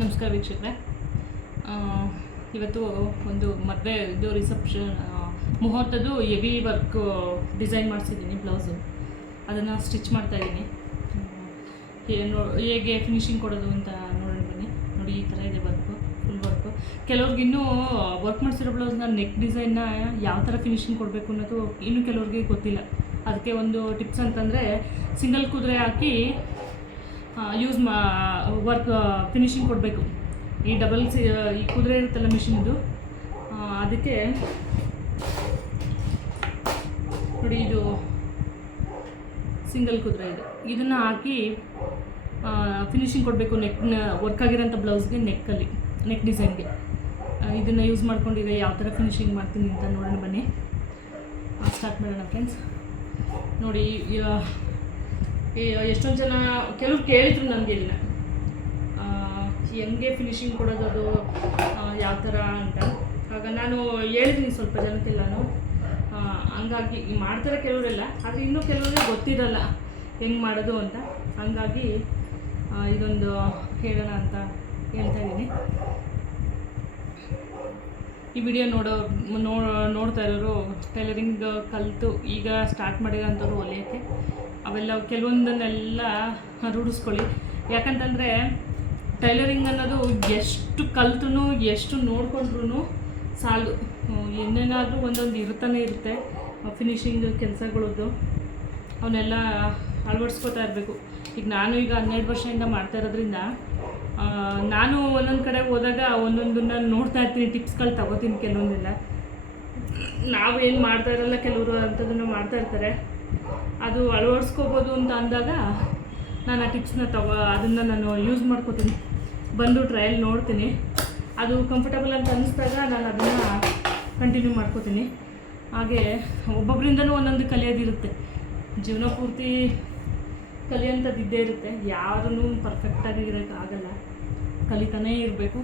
ನಮಸ್ಕಾರ ವೀಕ್ಷಕರೇ. ಇವತ್ತು ಒಂದು ಮದುವೆ ಇದು ರಿಸೆಪ್ಷನ್ ಮುಹೂರ್ತದ್ದು ಹೆವಿ ವರ್ಕ್ ಡಿಸೈನ್ ಮಾಡಿಸಿದ್ದೀನಿ ಬ್ಲೌಸು. ಅದನ್ನು ಸ್ಟಿಚ್ ಮಾಡ್ತಾಯಿದ್ದೀನಿ. ಹೇಗೆ ಫಿನಿಶಿಂಗ್ ಕೊಡೋದು ಅಂತ ನೋಡೋಣ ಬನ್ನಿ. ನೋಡಿ, ಈ ಥರ ಇದೆ ವರ್ಕು, ಫುಲ್ ವರ್ಕು. ಕೆಲವ್ರಿಗೆ ಇನ್ನೂ ವರ್ಕ್ ಮಾಡಿಸಿರೋ ಬ್ಲೌಸ್ನ ನೆಕ್ ಡಿಸೈನ್ನ ಯಾವ ಥರ ಫಿನಿಶಿಂಗ್ ಕೊಡಬೇಕು ಅನ್ನೋದು ಇನ್ನೂ ಕೆಲವ್ರಿಗೆ ಗೊತ್ತಿಲ್ಲ. ಅದಕ್ಕೆ ಒಂದು ಟಿಪ್ಸ್ ಅಂತಂದರೆ, ಸಿಂಗಲ್ ಕುದುರೆ ಹಾಕಿ ವರ್ಕ್ ಫಿನಿಶಿಂಗ್ ಕೊಡಬೇಕು. ಈ ಈ ಕುದುರೆ ಇರುತ್ತಲ್ಲ ಮಿಷಿನ್ದು, ಅದಕ್ಕೆ ನೋಡಿ, ಇದು ಸಿಂಗಲ್ ಕುದುರೆ ಇದೆ. ಇದನ್ನು ಹಾಕಿ ಫಿನಿಶಿಂಗ್ ಕೊಡಬೇಕು ವರ್ಕ್ ಆಗಿರೋಂಥ ಬ್ಲೌಸ್ಗೆ, ನೆಕ್ ಡಿಸೈನ್ಗೆ. ಇದನ್ನು ಯೂಸ್ ಮಾಡ್ಕೊಂಡಿದೆ ಯಾವ ಥರ ಫಿನಿಶಿಂಗ್ ಮಾಡ್ತೀನಿ ಅಂತ ನೋಡೋಣ ಬನ್ನಿ. ಸ್ಟಾರ್ಟ್ ಮಾಡೋಣ ಫ್ರೆಂಡ್ಸ್. ನೋಡಿ, ಎಷ್ಟೊಂದು ಜನ ಕೆಲವ್ರು ಕೇಳಿದ್ರು ನನಗೆ ಇದನ್ನು ಹೆಂಗೆ ಫಿನಿಶಿಂಗ್ ಕೊಡೋದು, ಅದು ಯಾವ ಥರ ಅಂತ. ಆಗ ನಾನು ಹೇಳಿದ್ದೀನಿ ಸ್ವಲ್ಪ ಜನಕ್ಕೆಲ್ಲನೂ. ಹಂಗಾಗಿ ಮಾಡ್ತಾರೆ ಕೆಲವರೆಲ್ಲ, ಆದರೆ ಇನ್ನೂ ಕೆಲವರಿಗೆ ಗೊತ್ತಿರಲ್ಲ ಹೆಂಗೆ ಮಾಡೋದು ಅಂತ. ಹಂಗಾಗಿ ಇದೊಂದು ಹೇಳೋಣ ಅಂತ ಹೇಳ್ತಾ ಇದ್ದೀನಿ. ಈ ವಿಡಿಯೋ ನೋಡ್ತಾ ಇರೋರು ಟೈಲರಿಂಗ್ ಕಲಿತು ಈಗ ಸ್ಟಾರ್ಟ್ ಮಾಡಿರೋಂಥವ್ರು ಹೊಲಿಯೋಕ್ಕೆ, ಅವೆಲ್ಲ ಕೆಲವೊಂದನ್ನೆಲ್ಲ ರೂಢಿಸ್ಕೊಳ್ಳಿ. ಯಾಕಂತಂದರೆ ಟೈಲರಿಂಗ್ ಅನ್ನೋದು ಎಷ್ಟು ಕಲಿತು ಎಷ್ಟು ನೋಡಿಕೊಂಡ್ರೂ ಸಾಲದು. ಏನೇನಾದರೂ ಒಂದೊಂದು ಇರ್ತಾನೆ ಇರುತ್ತೆ ಫಿನಿಶಿಂಗ್ ಕೆಲಸಗಳದ್ದು. ಅವನ್ನೆಲ್ಲ ಅಳವಡಿಸ್ಕೋತಾ ಇರಬೇಕು. ಈಗ 12 ವರ್ಷದಿಂದ ಮಾಡ್ತಾ ಇರೋದ್ರಿಂದ ನಾನು ಒಂದೊಂದು ಕಡೆ ಹೋದಾಗ ಒಂದೊಂದನ್ನು ನೋಡ್ತಾ ಇರ್ತೀನಿ, ಟಿಪ್ಸ್ಗಳು ತಗೋತೀನಿ. ಕೆಲವೊಂದೆಲ್ಲ ನಾವೇನು ಮಾಡ್ತಾ ಇರಲ್ಲ, ಕೆಲವರು ಅಂಥದ್ದನ್ನು ಮಾಡ್ತಾ ಇರ್ತಾರೆ. ಅದು ಅಳವಡಿಸ್ಕೋಬೋದು ಅಂತ ಅಂದಾಗ ನಾನು ಆ ಟಿಪ್ಸ್ನ ಅದನ್ನು ನಾನು ಯೂಸ್ ಮಾಡ್ಕೋತೀನಿ. ಬಂದು ಟ್ರಯಲ್ ನೋಡ್ತೀನಿ, ಅದು ಕಂಫರ್ಟಬಲ್ ಅಂತ ಅನ್ನಿಸ್ದಾಗ ನಾನು ಅದನ್ನು ಕಂಟಿನ್ಯೂ ಮಾಡ್ಕೋತೀನಿ. ಹಾಗೆ ಒಬ್ಬೊಬ್ಬರಿಂದನೂ ಒಂದೊಂದು ಕಲಿಯೋದಿರುತ್ತೆ. ಜೀವನ ಪೂರ್ತಿ ಕಲಿಯೋಂಥದ್ದು ಇದ್ದೇ ಇರುತ್ತೆ. ಯಾರೂ ಪರ್ಫೆಕ್ಟಾಗಿ ಇರೋಕ್ಕಾಗಲ್ಲ, ಕಲಿತಾನೇ ಇರಬೇಕು.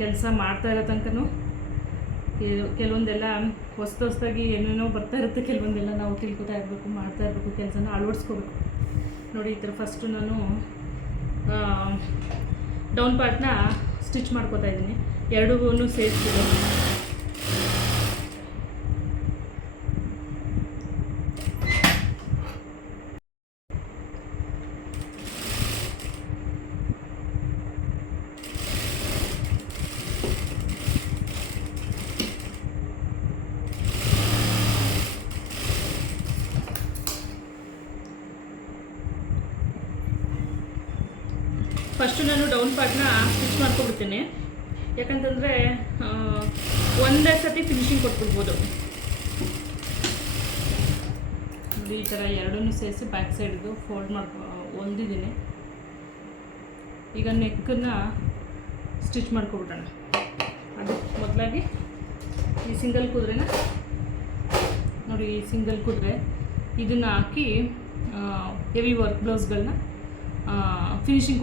ಕೆಲಸ ಮಾಡ್ತಾ ಇರೋ ತನಕನೂ ಕೆಲವೊಂದೆಲ್ಲ ಹೊಸದಾಗಿ ಏನೇನೋ ಬರ್ತಾ ಇರುತ್ತೆ. ಕೆಲವೊಂದೆಲ್ಲ ನಾವು ತಿಳ್ಕೊತಾ ಇರಬೇಕು, ಮಾಡ್ತಾ ಇರಬೇಕು, ಕೆಲಸನ ಅಳವಡಿಸ್ಕೋಬೇಕು. ನೋಡಿ, ಈ ಥರ ಫಸ್ಟು ನಾನು ಡೌನ್ ಪಾರ್ಟ್ನ ಸ್ಟಿಚ್ ಮಾಡ್ಕೋತಾ ಇದ್ದೀನಿ. ಎರಡೂ ಸೇರಿಸ್ಬಿಟ್ಟು ಫಸ್ಟು ನಾನು ಡೌನ್ ಪಾರ್ಟ್ನ ಸ್ಟಿಚ್ ಮಾಡ್ಕೊಬಿಡ್ತೀನಿ. ಯಾಕಂತಂದರೆ ಒಂದೇ ಸತಿ ಫಿನಿಶಿಂಗ್ ಕೊಟ್ಬಿಡ್ಬೋದು. ನೋಡಿ, ಈ ಥರ ಎರಡನ್ನೂ ಸೇರಿಸಿ ಬ್ಯಾಕ್ ಸೈಡ್ದು ಫೋಲ್ಡ್ ಹೊಲ್ದಿದ್ದೀನಿ. ಈಗ ನೆಕ್ಕನ್ನು ಸ್ಟಿಚ್ ಮಾಡ್ಕೊಬಿಡೋಣ. ಅದು ಮೊದಲಾಗಿ ಈ ಸಿಂಗಲ್ ಕುದುರೆನ ನೋಡಿ, ಈ ಸಿಂಗಲ್ ಕುದುರೆ ಇದನ್ನು ಹಾಕಿ ಹೆವಿ ವರ್ಕ್ ಬ್ಲೌಸ್ಗಳನ್ನ ಫಿನಿಶಿಂಗ್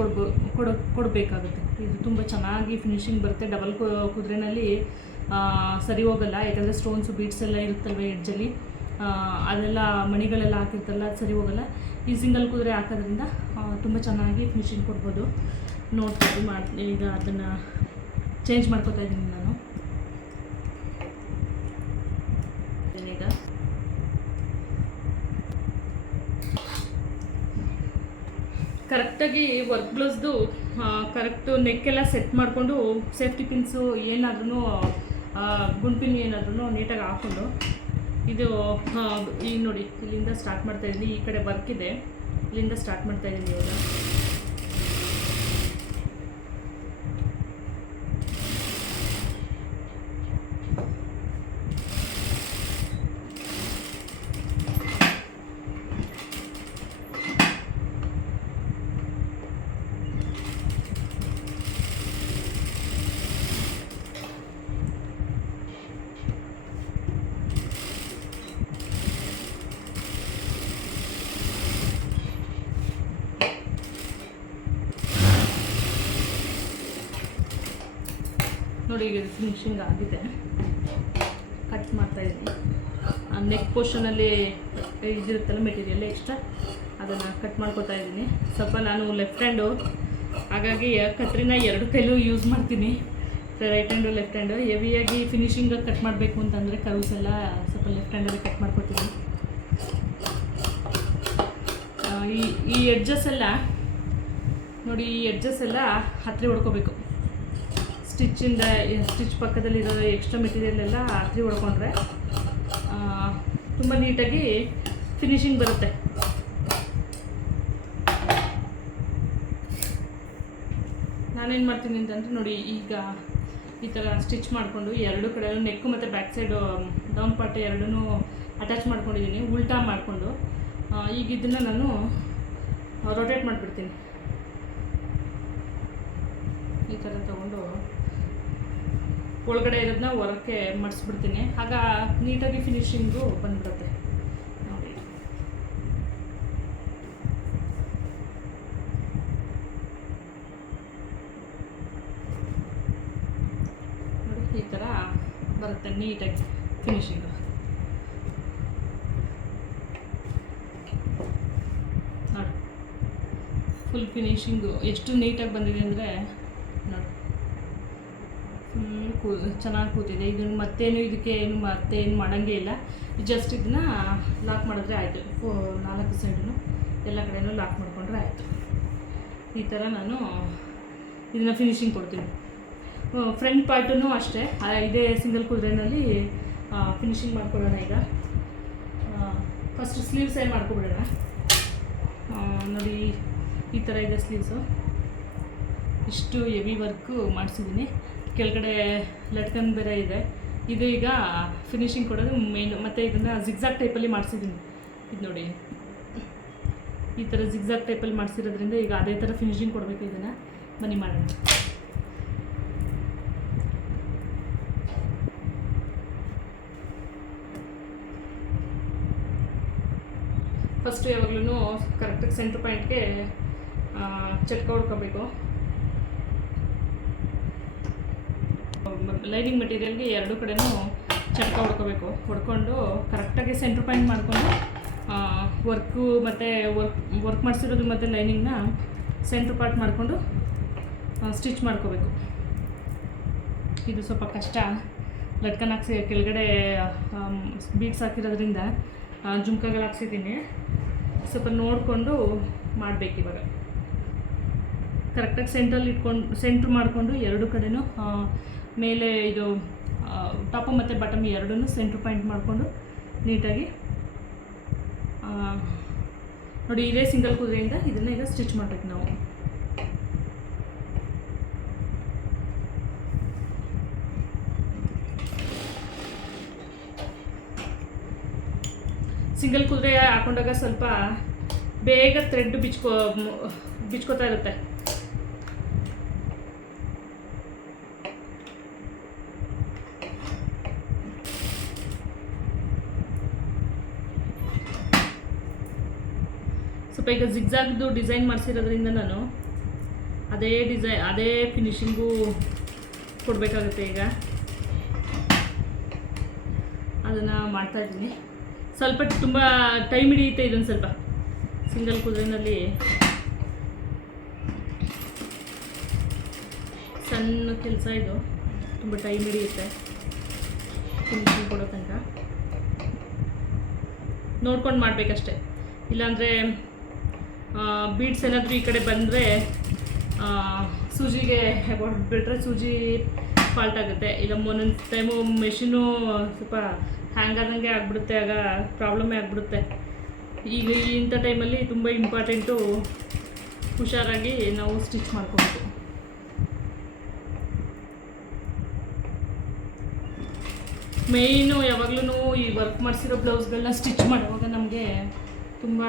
ಕೊಡಬೇಕಾಗುತ್ತೆ. ಇದು ತುಂಬ ಚೆನ್ನಾಗಿ ಫಿನಿಶಿಂಗ್ ಬರುತ್ತೆ. ಡಬಲ್ ಕುದುರೆನಲ್ಲಿ ಸರಿ ಹೋಗಲ್ಲ, ಯಾಕಂದರೆ ಸ್ಟೋನ್ಸು ಬೀಡ್ಸ್ ಎಲ್ಲ ಇರುತ್ತಲ್ವ ಎಡ್ಜಲ್ಲಿ, ಅದೆಲ್ಲ ಮಣಿಗಳೆಲ್ಲ ಹಾಕಿರ್ತಲ್ಲ, ಅದು ಸರಿ ಹೋಗಲ್ಲ. ಈ ಸಿಂಗಲ್ ಕುದುರೆ ಹಾಕೋದ್ರಿಂದ ತುಂಬ ಚೆನ್ನಾಗಿ ಫಿನಿಶಿಂಗ್ ಕೊಡ್ಬೋದು. ನೋಡ್ಬೋದು. ಈಗ ಅದನ್ನು ಚೇಂಜ್ ಮಾಡ್ಕೊತಾ ಇದ್ದೀನಿ ನಾನು. ಈಗ ಕರೆಕ್ಟಾಗಿ ವರ್ಕ್ ಬ್ಲೌಸ್ದು ಕರೆಕ್ಟು ನೆಕ್ಕೆಲ್ಲ ಸೆಟ್ ಮಾಡಿಕೊಂಡು, ಸೇಫ್ಟಿ ಪಿನ್ಸು ಏನಾದ್ರೂ ಗುಂಡ್ಪಿನ್ ಏನಾದ್ರೂ ನೀಟಾಗಿ ಹಾಕ್ಕೊಂಡು, ಇದು ಈಗ ನೋಡಿ, ಇಲ್ಲಿಂದ ಸ್ಟಾರ್ಟ್ ಮಾಡ್ತಾಯಿದ್ದೀನಿ. ಈ ಕಡೆ ವರ್ಕ್ ಇದೆ, ಇಲ್ಲಿಂದ ಸ್ಟಾರ್ಟ್ ಮಾಡ್ತಾಯಿದ್ದೀನಿ ಇವಾಗ. ನೋಡಿ, ಈಗ ಫಿನಿಶಿಂಗ್ ಆಗಿದೆ. ಕಟ್ ಮಾಡ್ತಾಯಿದ್ದೀನಿ. ನೆಕ್ ಪೋರ್ಷನಲ್ಲಿ ಇದಿರುತ್ತಲ್ಲ ಮೆಟೀರಿಯಲ್ ಎಕ್ಸ್ಟ್ರಾ, ಅದನ್ನು ಕಟ್ ಮಾಡ್ಕೊತಾ ಇದ್ದೀನಿ. ಸ್ವಲ್ಪ ನಾನು ಲೆಫ್ಟ್ ಹ್ಯಾಂಡು ಹಾಗಾಗಿ ಕತ್ರಿನ ಎರಡು ಕೈಲೂ ಯೂಸ್ ಮಾಡ್ತೀನಿ, ರೈಟ್ ಹ್ಯಾಂಡು ಲೆಫ್ಟ್ ಹ್ಯಾಂಡು. ಹೆವಿಯಾಗಿ ಫಿನಿಶಿಂಗಾಗಿ ಕಟ್ ಮಾಡಬೇಕು ಅಂತಂದರೆ ಕರ್ವ್ಸ್ ಎಲ್ಲ ಸ್ವಲ್ಪ ಲೆಫ್ಟ್ ಹ್ಯಾಂಡಲ್ಲಿ ಕಟ್ ಮಾಡ್ಕೊತೀನಿ. ಈ ಎಡ್ಜಸ್ ಎಲ್ಲ ನೋಡಿ, ಈ ಎಡ್ಜಸ್ ಎಲ್ಲ ಹತ್ರಿ ಹೊಡ್ಕೋಬೇಕು. ಸ್ಟಿಚ್ ಪಕ್ಕದಲ್ಲಿರೋ ಎಕ್ಸ್ಟ್ರಾ ಮೆಟೀರಿಯಲ್ ಎಲ್ಲ ಹತ್ರಿ ಹೊಡ್ಕೊಂಡ್ರೆ ತುಂಬ ನೀಟಾಗಿ ಫಿನಿಶಿಂಗ್ ಬರುತ್ತೆ. ನಾನೇನು ಮಾಡ್ತೀನಿ ಅಂತಂದರೆ ನೋಡಿ, ಈಗ ಈ ಥರ ಸ್ಟಿಚ್ ಮಾಡಿಕೊಂಡು ಎರಡು ಕಡೆ ನೆಕ್ಕು ಮತ್ತು ಬ್ಯಾಕ್ ಸೈಡು ಡೌನ್ ಪಾರ್ಟ್ ಎರಡೂ ಅಟ್ಯಾಚ್ ಮಾಡ್ಕೊಂಡಿದ್ದೀನಿ, ಉಲ್ಟಾ ಮಾಡಿಕೊಂಡು. ಈಗ ಇದನ್ನು ನಾನು ರೊಟೇಟ್ ಮಾಡಿಬಿಡ್ತೀನಿ. ಈ ಥರ ತೊಗೊಂಡು ಒಳಗಡೆ ಇರೋದನ್ನ ಹೊರಕ್ಕೆ ಮಡಿಸ್ಬಿಡ್ತೀನಿ. ಆಗ ನೀಟಾಗಿ ಫಿನಿಶಿಂಗು ಬಂದ್ಬಿಡುತ್ತೆ. ನೋಡಿ, ಈ ಥರ ಬರುತ್ತೆ ನೀಟಾಗಿ ಫಿನಿಶಿಂಗು. ನೋಡಿ, ಫುಲ್ ಫಿನಿಶಿಂಗು ಎಷ್ಟು ನೀಟಾಗಿ ಬಂದಿದೆ ಅಂದರೆ ನೋಡಿ, ಚೆನ್ನಾಗಿ ಕೂತಿದೆ. ಇದನ್ನು ಮತ್ತೇನು ಏನು ಮಾಡೋಂಗೇ ಇಲ್ಲ. ಜಸ್ಟ್ ಇದನ್ನ ಲಾಕ್ ಮಾಡಿದ್ರೆ ಆಯಿತು. 4 ಸೈಡೂ ಎಲ್ಲ ಕಡೆಯೂ ಲಾಕ್ ಮಾಡಿಕೊಂಡ್ರೆ ಆಯಿತು. ಈ ಥರ ನಾನು ಇದನ್ನು ಫಿನಿಶಿಂಗ್ ಕೊಡ್ತೀನಿ. ಫ್ರಂಟ್ ಪಾರ್ಟೂ ಅಷ್ಟೇ ಇದೇ ಸಿಂಗಲ್ ಕುದುರೆನಲ್ಲಿ ಫಿನಿಶಿಂಗ್ ಮಾಡ್ಕೊಳ್ಳೋಣ. ಈಗ ಫಸ್ಟ್ ಸ್ಲೀವ್ ಸೈಡ್ ಮಾಡ್ಕೊಬಿಡೋಣ. ನೋಡಿ, ಈ ಥರ ಇದೆ ಸ್ಲೀವ್ಸು. ಇಷ್ಟು ಹೆವಿ ವರ್ಕು ಮಾಡಿಸಿದ್ದೀನಿ. ಕೆಳಗಡೆ ಲಟ್ಕನ್ ಬೇರೆ ಇದೆ. ಇದು ಈಗ ಫಿನಿಶಿಂಗ್ ಕೊಡೋದು ಮೇನು. ಮತ್ತು ಇದನ್ನು ಜಿಗ್ಜಾಗ್ ಟೈಪಲ್ಲಿ ಮಾಡಿಸಿದ್ದೀನಿ. ಇದು ನೋಡಿ, ಈ ಥರ ಜಿಗ್ಜಾಗ್ ಟೈಪಲ್ಲಿ ಮಾಡಿಸಿರೋದ್ರಿಂದ ಈಗ ಅದೇ ಥರ ಫಿನಿಶಿಂಗ್ ಕೊಡಬೇಕು. ಇದನ್ನು ಬನ್ನಿ ಮಾಡೋಣ. ಫಸ್ಟು ಯಾವಾಗಲೂ ಕರೆಕ್ಟಾಗಿ ಸೆಂಟ್ರ್ ಪಾಯಿಂಟ್ಗೆ ಚಟ್ಕ ಹೊಡ್ಕೋಬೇಕು. ಲೈನಿಂಗ್ ಮೆಟೀರಿಯಲ್ಗೆ ಎರಡು ಕಡೆನೂ ಚಟ್ಕ ಹೊಡ್ಕೊಂಡು ಕರೆಕ್ಟಾಗಿ ಸೆಂಟ್ರ್ ಪಾಯಿಂಟ್ ಮಾಡಿಕೊಂಡು ವರ್ಕು ಮತ್ತು ವರ್ಕ್ ಮಾಡಿಸಿರೋದು ಮತ್ತು ಲೈನಿಂಗ್ನ ಸೆಂಟ್ರ್ ಪಾರ್ಟ್ ಮಾಡಿಕೊಂಡು ಸ್ಟಿಚ್ ಮಾಡ್ಕೋಬೇಕು. ಇದು ಸ್ವಲ್ಪ ಕಷ್ಟ. ಲಟ್ಕನ್ ಹಾಕ್ಸಿ ಕೆಳಗಡೆ ಬೀಡ್ಸ್ ಹಾಕಿರೋದ್ರಿಂದ ಜುಮ್ಕಾಗಳು ಹಾಕ್ಸಿದ್ದೀನಿ. ಸ್ವಲ್ಪ ನೋಡಿಕೊಂಡು ಮಾಡಬೇಕು. ಇವಾಗ ಕರೆಕ್ಟಾಗಿ ಸೆಂಟ್ರ್ ಮಾಡಿಕೊಂಡು ಎರಡು ಕಡೆನೂ ಮೇಲೆ ಇದು ಟಾಪು ಮತ್ತು ಬಾಟಮ್ ಎರಡೂ ಸೆಂಟ್ರ್ ಪಾಯಿಂಟ್ ಮಾಡಿಕೊಂಡು ನೀಟಾಗಿ ನೋಡಿ, ಇದೇ ಸಿಂಗಲ್ ಕುದುರೆಯಿಂದ ಇದನ್ನು ಈಗ ಸ್ಟಿಚ್ ಮಾಡಬೇಕು ನಾವು. ಸಿಂಗಲ್ ಕುದುರೆ ಹಾಕೊಂಡಾಗ ಸ್ವಲ್ಪ ಬೇಗ ಥ್ರೆಡ್ ಬಿಚ್ಕೋತಾ ಇರುತ್ತೆ. ಸ್ವಲ್ಪ ಈಗ ಜಿಗ್ಜಾಗ್ದು ಡಿಸೈನ್ ಮಾಡಿಸಿರೋದ್ರಿಂದ ನಾನು ಅದೇ ಫಿನಿಶಿಂಗು ಕೊಡಬೇಕಾಗುತ್ತೆ. ಈಗ ಅದನ್ನು ಮಾಡ್ತಾಯಿದ್ದೀನಿ. ಸ್ವಲ್ಪ ತುಂಬ ಟೈಮ್ ಹಿಡಿಯುತ್ತೆ. ಇದೊಂದು ಸ್ವಲ್ಪ ಸಿಂಗಲ್ ಕುದುರೆನಲ್ಲಿ ಸಣ್ಣ ಕೆಲಸ, ಇದು ತುಂಬ ಟೈಮ್ ಹಿಡಿಯುತ್ತೆ ಫಿನಿಶಿಂಗ್ ಕೊಡೋ ತನಕ. ನೋಡ್ಕೊಂಡು ಮಾಡಬೇಕಷ್ಟೆ. ಇಲ್ಲಾಂದರೆ ಬೀಡ್ಸ್ ಏನಾದರೂ ಈ ಕಡೆ ಬಂದರೆ ಸೂಜಿಗೆ ಹೊಡೆದ್ಬಿಟ್ರೆ ಸೂಜಿ ಫಾಲ್ಟ್ ಆಗುತ್ತೆ. ಇಲ್ಲ ಒಂದೊಂದು ಟೈಮು ಮೆಷಿನು ಸ್ವಲ್ಪ ಹ್ಯಾಂಗ್ ಆದಂಗೆ ಆಗಿಬಿಡುತ್ತೆ. ಆಗ ಪ್ರಾಬ್ಲಮ್ಮೇ ಆಗಿಬಿಡುತ್ತೆ. ಈಗ ಇಂಥ ಟೈಮಲ್ಲಿ ತುಂಬ ಇಂಪಾರ್ಟೆಂಟು ಹುಷಾರಾಗಿ ನಾವು ಸ್ಟಿಚ್ ಮಾಡ್ಕೋಬೇಕು. ಮೇಯ್ನು ಯಾವಾಗಲೂ ಈ ವರ್ಕ್ ಮಾಡಿಸಿರೋ ಬ್ಲೌಸ್ಗಳನ್ನ ಸ್ಟಿಚ್ ಮಾಡುವಾಗ ನಮಗೆ ತುಂಬ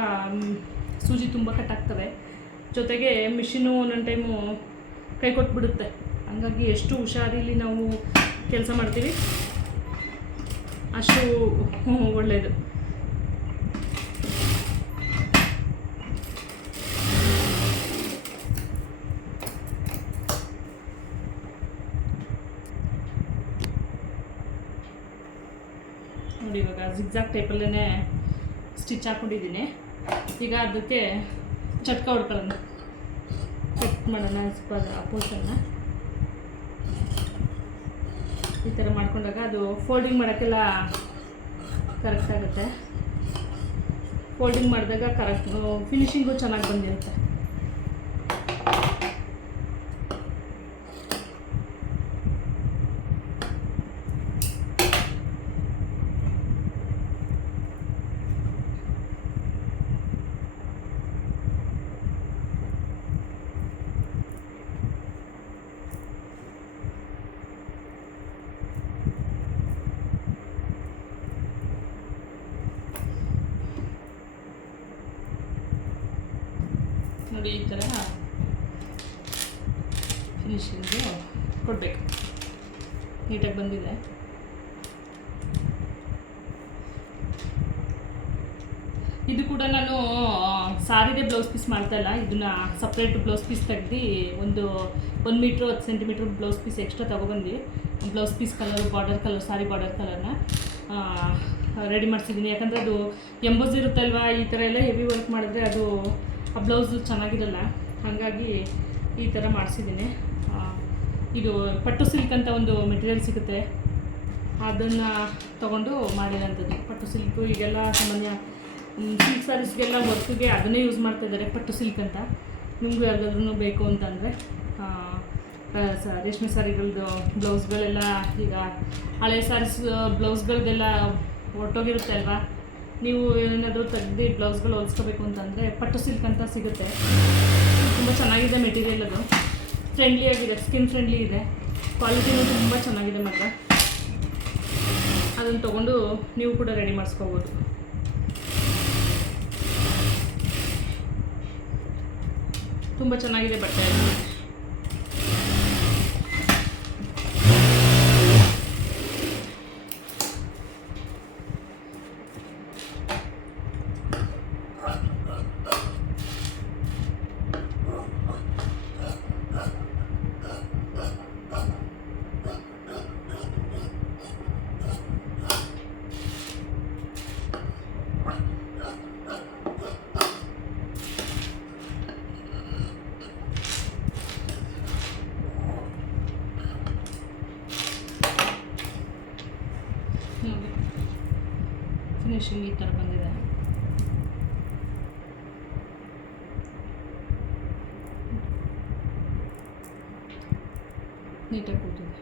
ಸೂಜಿ ತುಂಬ ಕಟ್ಟಾಗ್ತವೆ. ಜೊತೆಗೆ ಮಿಷಿನು ಒಂದೊಂದು ಟೈಮು ಕೈ ಕೊಟ್ಬಿಡುತ್ತೆ. ಹಂಗಾಗಿ ಎಷ್ಟು ಹುಷಾರಿಲಿ ನಾವು ಕೆಲಸ ಮಾಡ್ತೀವಿ ಅಷ್ಟು ಒಳ್ಳೆಯದು. ನೋಡಿ, ಇವಾಗ ಜಿಗ್ಜಾಗ್ ಟೈಪಲ್ಲೇ ಸ್ಟಿಚ್ ಹಾಕ್ಕೊಂಡಿದ್ದೀನಿ. ಈಗ ಅದಕ್ಕೆ ಚಟ್ಕ ಹೊಡ್ಕೊಳ್ಳೋಣ. ಶಿಫ್ಟ್ ಮಾಡೋಣ ಪೋರ್ಷನ್ನ. ಈ ಥರ ಮಾಡ್ಕೊಂಡಾಗ ಅದು ಫೋಲ್ಡಿಂಗ್ ಮಾಡೋಕ್ಕೆಲ್ಲ ಕರೆಕ್ಟ್ ಆಗುತ್ತೆ. ಫೋಲ್ಡಿಂಗ್ ಮಾಡಿದಾಗ ಕರೆಕ್ಟ್ ಫಿನಿಶಿಂಗು ಚೆನ್ನಾಗಿ ಬಂದಿರುತ್ತೆ. ನೋಡಿ ಈ ಥರ ಫಿನಿಶಿಂಗು ಕೊಡಬೇಕು. ನೀಟಾಗಿ ಬಂದಿದೆ. ಇದು ಕೂಡ ನಾನು ಸಾರಿದೆ ಬ್ಲೌಸ್ ಪೀಸ್ ಮಾಡ್ತಾಯಿಲ್ಲ, ಇದನ್ನು ಸಪ್ರೇಟ್ ಬ್ಲೌಸ್ ಪೀಸ್ ತೆಗ್ದು ಒಂದು 1 metre 10 centimetre blouse piece extra ತೊಗೊಬಂದು blouse piece colour border colour sari border ಕಲರ್ನ ರೆಡಿ ಮಾಡಿಸಿದ್ದೀನಿ. ಯಾಕಂದರೆ ಅದು ಎಂಬೋಸ್ ಇರುತ್ತೆ ಅಲ್ವಾ, ಈ ಥರ ಎಲ್ಲ ಹೆವಿ ವರ್ಕ್ ಮಾಡಿದ್ರೆ ಅದು ಆ ಬ್ಲೌಸು ಚೆನ್ನಾಗಿರಲ್ಲ. ಹಾಗಾಗಿ ಈ ಥರ ಮಾಡಿಸಿದ್ದೀನಿ. ಇದು ಪಟ್ಟು ಸಿಲ್ಕ್ ಅಂತ ಒಂದು ಮೆಟೀರಿಯಲ್ ಸಿಗುತ್ತೆ, ಅದನ್ನು ತೊಗೊಂಡು ಮಾಡಿರೋಂಥದ್ದು. ಪಟ್ಟು ಸಿಲ್ಕು ಈಗೆಲ್ಲ ಸಾಮಾನ್ಯ ಸಿಲ್ಕ್ ಸ್ಯಾರೀಸ್ಗೆಲ್ಲ ವರ್ಕ್ಗೆ ಅದನ್ನೇ ಯೂಸ್ ಮಾಡ್ತಾಯಿದ್ದಾರೆ, ಪಟ್ಟು ಸಿಲ್ಕ್ ಅಂತ. ನಿಮಗೂ ಯಾವುದಾದ್ರೂ ಬೇಕು ಅಂತಂದರೆ ರೇಷ್ಮೆ ಸ್ಯಾರಿಗಳದ್ದು ಬ್ಲೌಸ್ಗಳೆಲ್ಲ ಈಗ ಹಳೆ ಸ್ಯಾರೀಸ್ ಬ್ಲೌಸ್ಗಳದ್ದೆಲ್ಲ ಹೊರಟೋಗಿರುತ್ತೆ ಅಲ್ವಾ, ನೀವು ಏನಾದರೂ ತೆಗ್ದು ಬ್ಲೌಸ್ಗಳು ಹೊಲಿಸ್ಕೋಬೇಕು ಅಂತಂದರೆ ಪಟ್ಟು ಸಿಲ್ಕ್ ಅಂತ ಸಿಗುತ್ತೆ. ತುಂಬ ಚೆನ್ನಾಗಿದೆ ಮೆಟೀರಿಯಲ್, ಅದು ಫ್ರೆಂಡ್ಲಿ ಆಗಿದೆ, ಸ್ಕಿನ್ ಫ್ರೆಂಡ್ಲಿ ಇದೆ, ಕ್ವಾಲಿಟಿನೂ ತುಂಬ ಚೆನ್ನಾಗಿದೆ. ಮಾತ್ರ ಅದನ್ನು ತೊಗೊಂಡು ನೀವು ಕೂಡ ರೆಡಿ ಮಾಡಿಸ್ಕೋಬೋದು. ತುಂಬ ಚೆನ್ನಾಗಿದೆ ಬಟ್ಟೆ. ಫಿನಿಶಿಂಗ್ ಈ ಥರ ಬಂದಿದೆ. ನೀಟಾಗಿ ಕೂತಿದೆ.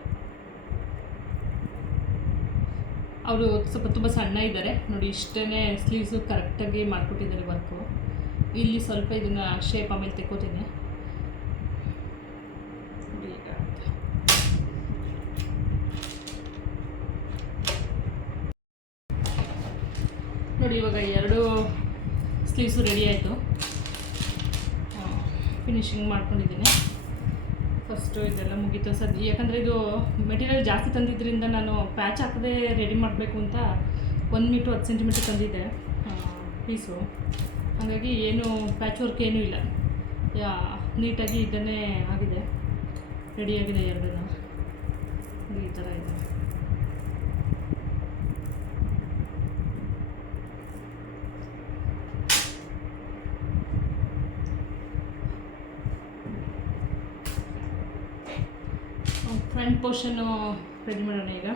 ಅವರು ಸ್ವಲ್ಪ ತುಂಬ ಸಣ್ಣ ಇದ್ದಾರೆ ನೋಡಿ, ಇಷ್ಟೇ ಸ್ಲೀವ್ಸು ಕರೆಕ್ಟಾಗಿ ಮಾಡಿಕೊಟ್ಟಿದ್ದಾರೆ ವರ್ಕು. ಇಲ್ಲಿ ಸ್ವಲ್ಪ ಇದನ್ನು ಶೇಪ್ ಆಮೇಲೆ ತೆಕ್ಕೋತೀನಿ. ನೋಡಿ ಇವಾಗ 2 ಸ್ಲೀವ್ಸು ರೆಡಿ ಆಯಿತು. ಫಿನಿಶಿಂಗ್ ಮಾಡ್ಕೊಂಡಿದ್ದೀನಿ. ಫಸ್ಟು ಇದೆಲ್ಲ ಮುಗೀತು ಸದ್ಯ, ಯಾಕಂದರೆ ಇದು ಮೆಟೀರಿಯಲ್ ಜಾಸ್ತಿ ತಂದಿದ್ದರಿಂದ ನಾನು ಪ್ಯಾಚ್ ಹಾಕದೆ ರೆಡಿ ಮಾಡಬೇಕು ಅಂತ 1 ಮೀಟ್ರ್ 10 ಸೆಂಟಿಮೀಟ್ರ್ ತಂದಿದ್ದೆ ಪೀಸು. ಹಾಗಾಗಿ ಏನು ಪ್ಯಾಚ್ ವರ್ಕ್ ಏನೂ ಇಲ್ಲ, ನೀಟಾಗಿ ಇದನ್ನೇ ಆಗಿದೆ, ರೆಡಿಯಾಗಿದೆ 2. ಈ ಥರ ಇದೆ. ಫ್ರಂಟ್ ಪೋರ್ಷನ್ನು ರೆಡಿ ಮಾಡೋಣ ಈಗ.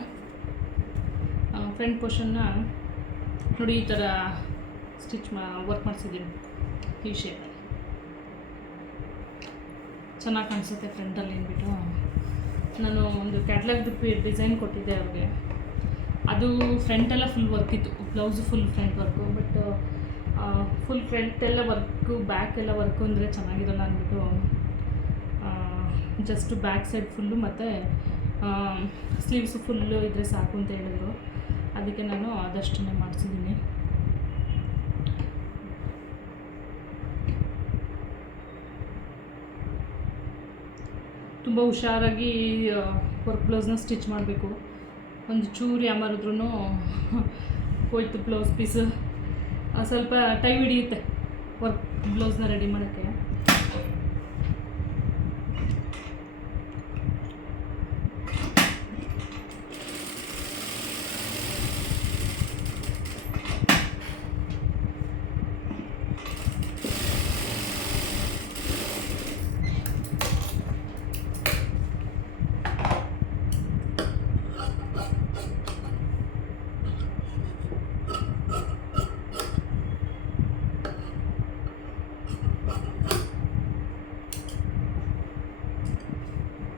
ಫ್ರಂಟ್ ಪೋರ್ಷನ್ನ ನೋಡಿ ಈ ಥರ ವರ್ಕ್ ಮಾಡಿಸಿದ್ದೀನಿ ಈ ಶೇಪಲ್ಲಿ. ಚೆನ್ನಾಗಿ ಕಾಣಿಸುತ್ತೆ ಫ್ರಂಟಲ್ಲಿ ಅಂದ್ಬಿಟ್ಟು ನಾನು ಒಂದು ಕ್ಯಾಟ್ಲಾಗ್ದು ಡಿಸೈನ್ ಕೊಟ್ಟಿದ್ದೆ ಅವ್ರಿಗೆ. ಅದು ಫ್ರಂಟೆಲ್ಲ ಫುಲ್ ವರ್ಕ್ ಇತ್ತು, blouse full front work. But full ಫ್ರಂಟೆಲ್ಲ ವರ್ಕು ಬ್ಯಾಕ್ ಎಲ್ಲ ವರ್ಕು ಅಂದರೆ ಚೆನ್ನಾಗಿರಲ್ಲ ಅಂದ್ಬಿಟ್ಟು ಜಸ್ಟ್ ಬ್ಯಾಕ್ ಸೈಡ್ ಫುಲ್ಲು ಮತ್ತು ಸ್ಲೀವ್ಸು ಫುಲ್ಲು ಇದ್ದರೆ ಸಾಕು ಅಂತ ಹೇಳಿದ್ರು. ಅದಕ್ಕೆ ನಾನು ಅದಷ್ಟನ್ನೇ ಮಾಡಿಸಿದ್ದೀನಿ. ತುಂಬ ಹುಷಾರಾಗಿ ವರ್ಕ್ ಬ್ಲೌಸ್ನ ಸ್ಟಿಚ್ ಮಾಡಬೇಕು. ಒಂದು ಚೂರು ಯಾಮಾರಿದ್ರೂ ಹೋಯ್ತು ಬ್ಲೌಸ್ ಪೀಸು. ಸ್ವಲ್ಪ ಟೈಮ್ ಹಿಡಿಯುತ್ತೆ ವರ್ಕ್ ಬ್ಲೌಸ್ನ ರೆಡಿ ಮಾಡೋಕ್ಕೆ.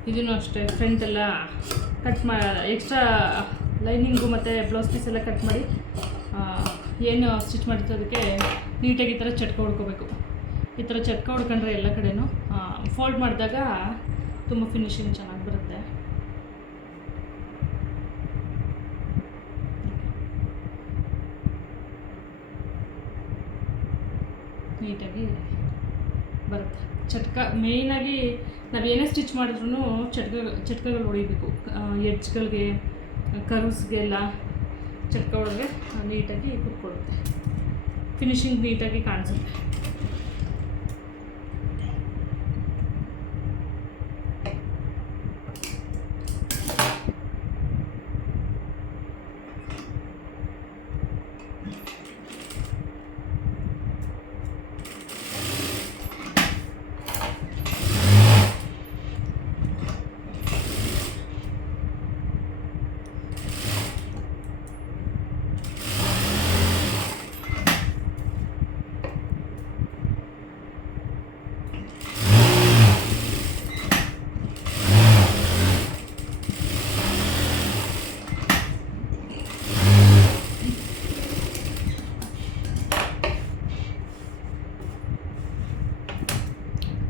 ಇದನ್ನು ಅಷ್ಟೇ ಫ್ರಂಟ್ ಎಲ್ಲ ಕಟ್ ಎಕ್ಸ್ಟ್ರಾ ಲೈನಿಂಗು ಮತ್ತು ಬ್ಲೌಸ್ ಪೀಸ್ ಎಲ್ಲ ಕಟ್ ಮಾಡಿ ಏನು ಸ್ಟಿಚ್ ಮಾಡಿತ್ತು ಅದಕ್ಕೆ ನೀಟಾಗಿ ಈ ಥರ ಚಟ್ಕ ಹೊಡ್ಕೋಬೇಕು. ಈ ಥರ ಚಟ್ಕ ಹೊಡ್ಕೊಂಡ್ರೆ ಎಲ್ಲ ಕಡೆನೂ ಫೋಲ್ಡ್ ಮಾಡಿದಾಗ ತುಂಬ ಫಿನಿಶಿಂಗ್ ಚೆನ್ನಾಗಿ ಬರುತ್ತೆ. ನೀಟಾಗಿ ಬರುತ್ತೆ ಚಟ್ಕ. ಮೇಯ್ನಾಗಿ ನಾವು ಏನೇ ಸ್ಟಿಚ್ ಮಾಡಿದ್ರೂ ಚಟ್ಕಗಳು ಹೊಡಿಬೇಕು. ಎಡ್ಜ್ಗಳಿಗೆ ಕರ್ವ್ಸ್ಗೆಲ್ಲ ಚಟ್ಕ ಒಳಗೆ ನೀಟಾಗಿ ಕುತ್ಕೊಳ್ಳುತ್ತೆ, ಫಿನಿಶಿಂಗ್ ನೀಟಾಗಿ ಕಾಣಿಸುತ್ತೆ.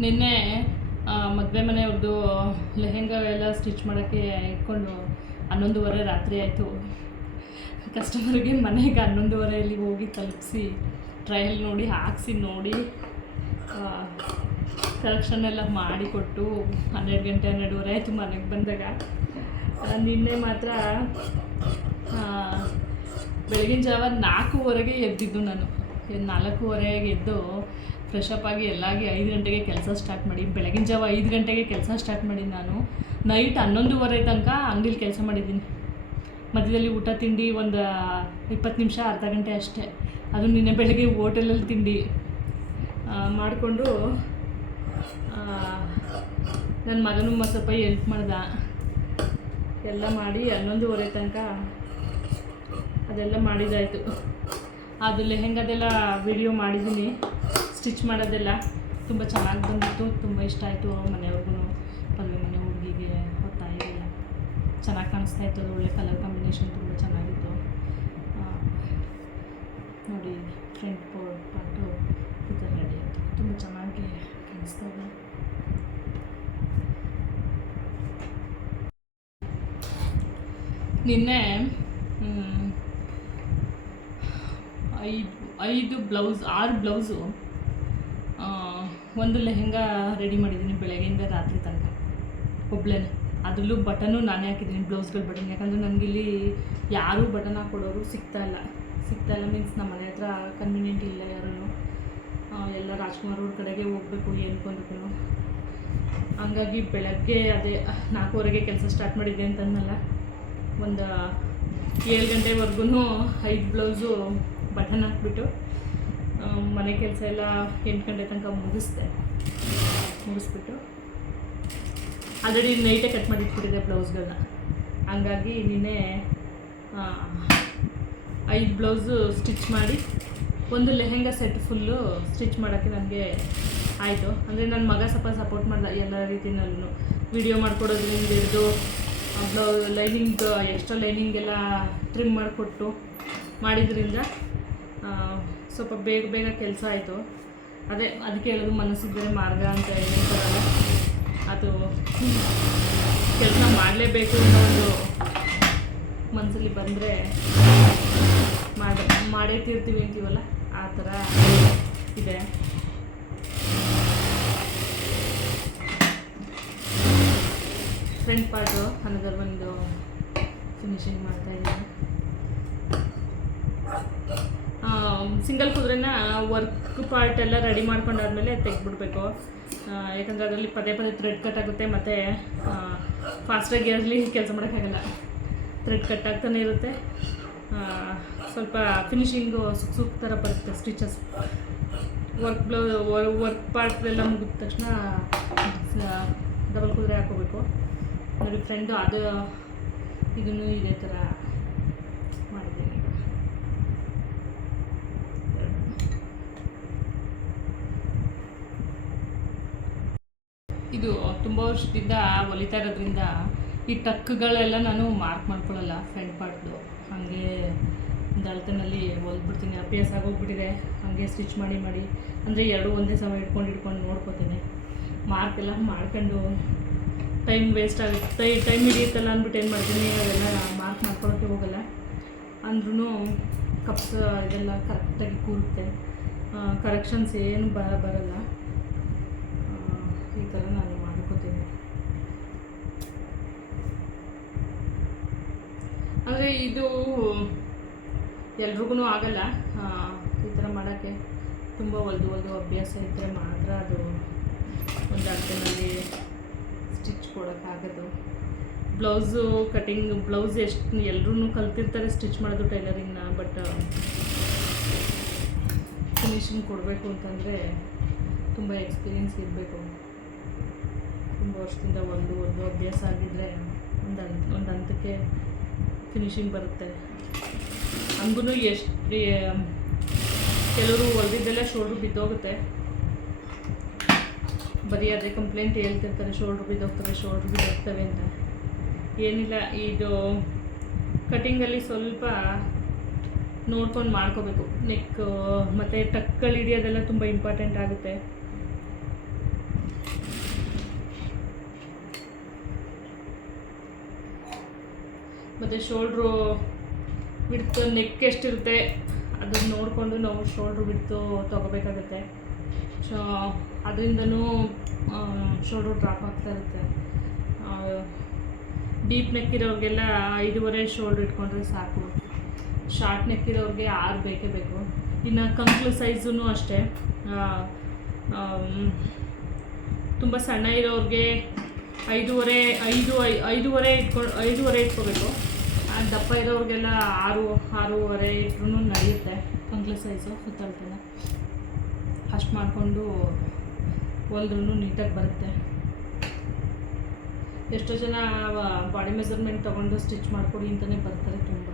ನಿನ್ನೆ ಮದುವೆ ಮನೆಯವ್ರದ್ದು ಲೆಹೆಂಗಾ ಎಲ್ಲ ಸ್ಟಿಚ್ ಮಾಡೋಕ್ಕೆ ಇಟ್ಕೊಂಡು 11:30 ರಾತ್ರಿ ಆಯಿತು. ಕಸ್ಟಮರ್ಗೆ ಮನೆಗೆ 11:30 ಹೋಗಿ ತಲುಪಿಸಿ ಟ್ರಯಲ್ ನೋಡಿ ಹಾಕಿಸಿ ನೋಡಿ ಕಲೆಕ್ಷನ್ ಎಲ್ಲ ಮಾಡಿಕೊಟ್ಟು 12 ಗಂಟೆ 12:30 ಆಯಿತು ಮನೆಗೆ ಬಂದಾಗ. ನಿನ್ನೆ ಮಾತ್ರ ಬೆಳಗಿನ ಜಾವ 4:00 ಎದ್ದಿದ್ದು ನಾನು. 4:00 ಎದ್ದು ಫ್ರೆಶಪ್ ಆಗಿ ಎಲ್ಲಾಗಿ 5 ಗಂಟೆಗೆ ಕೆಲಸ ಸ್ಟಾರ್ಟ್ ಮಾಡಿ, ಬೆಳಗಿನ ಜಾವ 5 ಗಂಟೆಗೆ ಕೆಲಸ ಸ್ಟಾರ್ಟ್ ಮಾಡಿ ನಾನು ನೈಟ್ 11:30 ತನಕ ಅಂಗಡಿಲಿ ಕೆಲಸ ಮಾಡಿದ್ದೀನಿ. ಮಧ್ಯದಲ್ಲಿ ಊಟ ತಿಂಡಿ ಒಂದು 20 ನಿಮಿಷ ಅರ್ಧ ಗಂಟೆ ಅಷ್ಟೇ. ಅದು ನಿನ್ನೆ ಬೆಳಗ್ಗೆ ಹೋಟೆಲಲ್ಲಿ ತಿಂಡಿ ಮಾಡಿಕೊಂಡು ನನ್ನ ಮಗನೂ ಸ್ವಲ್ಪ ಹೆಲ್ಪ್ ಮಾಡ್ದ. ಎಲ್ಲ ಮಾಡಿ 11:30 ತನಕ ಅದೆಲ್ಲ ಮಾಡಿದಾಯಿತು. ಅದು ಲೆಹೆಂಗಾದೆಲ್ಲ ವಿಡಿಯೋ ಮಾಡಿದ್ದೀನಿ, ಸ್ಟಿಚ್ ಮಾಡೋದೆಲ್ಲ ತುಂಬ ಚೆನ್ನಾಗಿ ಬಂದಿತ್ತು, ತುಂಬ ಇಷ್ಟ ಆಯಿತು ಮನೆಯವ್ರಿಗೂ. ಮದುವೆ ಮನೆ ಹುಡುಗಿಗೆ ತಾಯಿಗೆಲ್ಲ ಚೆನ್ನಾಗಿ ಕಾಣಿಸ್ತಾ ಇತ್ತು. ಅದು ಒಳ್ಳೆ ಕಲರ್ ಕಾಂಬಿನೇಷನ್ ತುಂಬ ಚೆನ್ನಾಗಿತ್ತು. ನೋಡಿ ಫ್ರಂಟ್ ಪಾರ್ಟು ಈ ಥರ ರೆಡಿ ಆಯಿತು, ತುಂಬ ಚೆನ್ನಾಗಿ ಕಾಣಿಸ್ತಾ ಇದೆ. ನಿನ್ನೆ 6 ಬ್ಲೌಸು ಒಂದು ಲೆಹೆಂಗಾ ರೆಡಿ ಮಾಡಿದ್ದೀನಿ ಬೆಳಗ್ಗೆಯಿಂದ ರಾತ್ರಿ ತನಕ ಒಬ್ಳೇನೆ. ಅದರಲ್ಲೂ ಬಟನು ನಾನೇ ಹಾಕಿದ್ದೀನಿ, ಬ್ಲೌಸ್ಗಳು ಬಟನ್. ಯಾಕಂದರೆ ನನಗಿಲ್ಲಿ ಯಾರೂ ಬಟನ್ ಹಾಕ್ಕೊಡೋರು ಸಿಗ್ತಾಯಿಲ್ಲ ಮೀನ್ಸ್ ನಮ್ಮ ಮನೆ ಹತ್ರ ಕನ್ವೀನಿಯೆಂಟ್ ಇಲ್ಲ ಯಾರೂ. ಎಲ್ಲ ರಾಜ್ಕುಮಾರ್ ಅವ್ರ ಕಡೆಗೆ ಹೋಗಬೇಕು ಏನಕ್ಕೂ. ಹಂಗಾಗಿ ಬೆಳಗ್ಗೆ ಅದೇ 4:00 ಕೆಲಸ ಸ್ಟಾರ್ಟ್ ಮಾಡಿದ್ದೆ ಅಂತಂದಲ್ಲ, ಒಂದು 7 ಗಂಟೆವರೆಗೂ 5 ಬ್ಲೌಸು ಬಟನ್ ಹಾಕ್ಬಿಟ್ಟು ಮನೆ ಕೆಲಸ ಎಲ್ಲ 8 ಗಂಟೆ ತನಕ ಮುಗಿಸ್ಬಿಟ್ಟು ಆಲ್ರೆಡಿ ನೈಟೇ ಕಟ್ ಮಾಡಿಟ್ಬಿಟ್ಟಿದೆ ಬ್ಲೌಸ್ಗಳನ್ನ. ಹಂಗಾಗಿ ನಿನ್ನೆ 5 ಬ್ಲೌಸು ಸ್ಟಿಚ್ ಮಾಡಿ ಒಂದು ಲೆಹೆಂಗಾ ಸೆಟ್ ಫುಲ್ಲು ಸ್ಟಿಚ್ ಮಾಡೋಕ್ಕೆ ನನಗೆ ಆಯಿತು. ಅಂದರೆ ನನ್ನ ಮಗ ಸ್ವಲ್ಪ ಸಪೋರ್ಟ್ ಮಾಡ್ದೆ ಎಲ್ಲ ರೀತಿಯಲ್ಲೂ. ವೀಡಿಯೋ ಮಾಡಿಕೊಡೋದ್ರಿಂದ ಹಿಡಿದು ಲೈನಿಂಗ್ ಎಕ್ಸ್ಟ್ರಾ ಲೈನಿಂಗ್ ಎಲ್ಲ ಟ್ರಿಮ್ ಮಾಡಿಕೊಟ್ಟು ಮಾಡಿದ್ರಿಂದ ಸ್ವಲ್ಪ ಬೇಗ ಕೆಲಸ ಆಯಿತು. ಅದಕ್ಕೆ ಹೇಳೋದು ಮನಸ್ಸಿದ್ದರೆ ಮಾರ್ಗ ಅಂತ ಹೇಳ್ತಾರಲ್ಲ, ಅದು ಕೆಲಸ ಮಾಡಲೇಬೇಕು ಅನ್ನೋ ಒಂದು ಮನಸ್ಸಲ್ಲಿ ಬಂದರೆ ಮಾಡೇ ತೀರ್ತೀವಿ ಅಂತೀವಲ್ಲ, ಆ ಥರ ಇದೆ. ಫ್ರಂಟ್ ಪಾರ್ಟು ಅನ್ನೋದ್ರ ಒಂದು ಫಿನಿಶಿಂಗ್ ಮಾಡ್ತಾಯಿದ್ದೀನಿ. ಸಿಂಗಲ್ ಕುದುರೆನ ವರ್ಕ್ ಪಾರ್ಟ್ ಎಲ್ಲ ರೆಡಿ ಮಾಡ್ಕೊಂಡಾದ್ಮೇಲೆ ತೆಗೆದ್ಬಿಡ್ಬೇಕು. ಯಾಕಂದರೆ ಅದರಲ್ಲಿ ಪದೇ ಥ್ರೆಡ್ ಕಟ್ ಆಗುತ್ತೆ, ಮತ್ತು ಫಾಸ್ಟಾಗಿ ಇರಲಿ ಕೆಲಸ ಮಾಡೋಕ್ಕಾಗಲ್ಲ, ಥ್ರೆಡ್ ಕಟ್ ಆಗ್ತಾನೆ ಇರುತ್ತೆ. ಸ್ವಲ್ಪ ಫಿನಿಶಿಂಗು ಸುಕ್ ಥರ ಬರುತ್ತೆ ಸ್ಟಿಚಸ್. ವರ್ಕ್ ಪಾರ್ಟ್ ಎಲ್ಲ ಮುಗಿದ ತಕ್ಷಣ ಡಬಲ್ ಕುದುರೆ ಹಾಕೋಬೇಕು. ನೋಡಿ ಫ್ರೆಂಡು ಅದು ಇದನ್ನು ಇದೇ ಥರ ಮಾಡಿದ್ದೀನಿ. ಇದು ತುಂಬ ವರ್ಷದಿಂದ ಹೊಲಿತಾ ಇರೋದ್ರಿಂದ ಈ ಟಕ್ಗಳೆಲ್ಲ ನಾನು ಮಾರ್ಕ್ ಮಾಡ್ಕೊಳ್ಳಲ್ಲ ಫ್ರಂಟ್ ಪಾರ್ಟ್ದು, ಹಾಗೆ ದಳತನಲ್ಲಿ ಹೊಲ್ಬಿಡ್ತೀನಿ. ಅಭ್ಯಾಸ ಆಗೋಗ್ಬಿಟ್ಟಿದೆ ಹಾಗೆ ಸ್ಟಿಚ್ ಮಾಡಿ ಅಂದರೆ ಎರಡು ಒಂದೇ ಸಮಯ ಹಿಡ್ಕೊಂಡು ನೋಡ್ಕೋತೀನಿ. ಮಾರ್ಕೆಲ್ಲ ಮಾಡ್ಕೊಂಡು ಟೈಮ್ ವೇಸ್ಟ್ ಆಗುತ್ತೆ, ಟೈಮ್ ಹಿಡಿಯುತ್ತಲ್ಲ ಅಂದ್ಬಿಟ್ಟು ಏನು ಮಾಡ್ತೀನಿ, ಅವೆಲ್ಲ ಮಾರ್ಕ್ ಮಾಡ್ಕೊಳ್ಳೋಕ್ಕೆ ಹೋಗಲ್ಲ. ಅಂದ್ರೂ ಕಪ್ಸ್ ಇದೆಲ್ಲ ಕರೆಕ್ಟಾಗಿ ಕೂರುತ್ತೆ, ಕರೆಕ್ಷನ್ಸ್ ಏನು ಬರಲ್ಲ. ಈ ಥರ ನಾನು ಮಾಡ್ಕೋತೀನಿ. ಅಂದರೆ ಇದು ಎಲ್ರಿಗೂ ಆಗಲ್ಲ ಈ ಥರ ಮಾಡೋಕ್ಕೆ. ತುಂಬ ಹೊಲ್ದು ಅಭ್ಯಾಸ ಇದ್ದರೆ ಮಾತ್ರ ಅದು ಒಂದು ಅಳತೆನಲ್ಲಿ ಸ್ಟಿಚ್ ಕೊಡೋಕ್ಕಾಗೋದು. ಬ್ಲೌಸು ಕಟಿಂಗ್, ಬ್ಲೌಸ್ ಎಷ್ಟು ಎಲ್ಲರೂ ಕಲ್ತಿರ್ತಾರೆ ಸ್ಟಿಚ್ ಮಾಡೋದು ಟೈಲರಿಂಗ್ನ, ಬಟ್ ಫಿನಿಶಿಂಗ್ ಕೊಡಬೇಕು ಅಂತಂದರೆ ತುಂಬ ಎಕ್ಸ್ಪೀರಿಯೆನ್ಸ್ ಇರಬೇಕು. ತುಂಬ ವರ್ಷದಿಂದ ಹೊಲ್ದು ಅಭ್ಯಾಸ ಆಗಿದ್ದರೆ ಒಂದು ಹಂತಕ್ಕೆ ಫಿನಿಶಿಂಗ್ ಬರುತ್ತೆ. ಹಂಗೂ ಎಷ್ಟು ಕೆಲವರು ಹೊಲ್ದಿದ್ದೆಲ್ಲ ಶೋಲ್ಡ್ರ್ ಬಿದ್ದೋಗುತ್ತೆ. ಬರೀ ಅದೇ ಕಂಪ್ಲೇಂಟ್ ಹೇಳ್ತಿರ್ತಾರೆ, ಶೋಲ್ಡ್ರ್ ಬಿದ್ದೋಗ್ತವೆ ಅಂತ. ಏನಿಲ್ಲ, ಇದು ಕಟಿಂಗಲ್ಲಿ ಸ್ವಲ್ಪ ನೋಡ್ಕೊಂಡು ಮಾಡ್ಕೋಬೇಕು. ನೆಕ್ ಮತ್ತು ಟಕ್ಗಳು ಹಿಡಿಯೋದೆಲ್ಲ ತುಂಬ ಇಂಪಾರ್ಟೆಂಟ್ ಆಗುತ್ತೆ. ಮತ್ತು ಶೋಲ್ಡ್ರು ಬಿಡ್ತು ನೆಕ್ ಎಷ್ಟಿರುತ್ತೆ ಅದನ್ನು ನೋಡಿಕೊಂಡು ನಾವು ಶೋಲ್ಡ್ರು ಬಿಡ್ತು ತೊಗೋಬೇಕಾಗುತ್ತೆ. ಸೊ ಅದರಿಂದನೂ ಶೋಲ್ಡ್ರು ಡ್ರಾಪ್ ಆಗ್ತಾ ಇರುತ್ತೆ. ಡೀಪ್ ನೆಕ್ ಇರೋರಿಗೆಲ್ಲ 5.5 ಶೋಲ್ಡ್ರ್ ಇಟ್ಕೊಂಡ್ರೆ ಸಾಕು. ಶಾರ್ಟ್ ನೆಕ್ ಇರೋರಿಗೆ 6 ಬೇಕೇ ಬೇಕು. ಇನ್ನು ಕಂಕ್ಲು ಸೈಜೂ ಅಷ್ಟೇ, ತುಂಬ ಸಣ್ಣ ಇರೋರಿಗೆ 5.5 ಇಟ್ಕೋಬೇಕು. ದಪ್ಪ ಇರೋರಿಗೆಲ್ಲ 6.5 ಇಟ್ರೂ ನಡೆಯುತ್ತೆ. ಕಂಕ್ಲು ಸೈಜು ಸುತ್ತಳ್ತದೆ, ಅಷ್ಟು ಮಾಡಿಕೊಂಡು ಹೊಲ್ದ್ರೂ ನೀಟಾಗಿ ಬರುತ್ತೆ. ಎಷ್ಟೋ ಜನ ಬಾಡಿ ಮೆಜರ್ಮೆಂಟ್ ತೊಗೊಂಡು ಸ್ಟಿಚ್ ಮಾಡಿಕೊಡಿ ಅಂತಲೇ ಬರ್ತಾರೆ ತುಂಬ.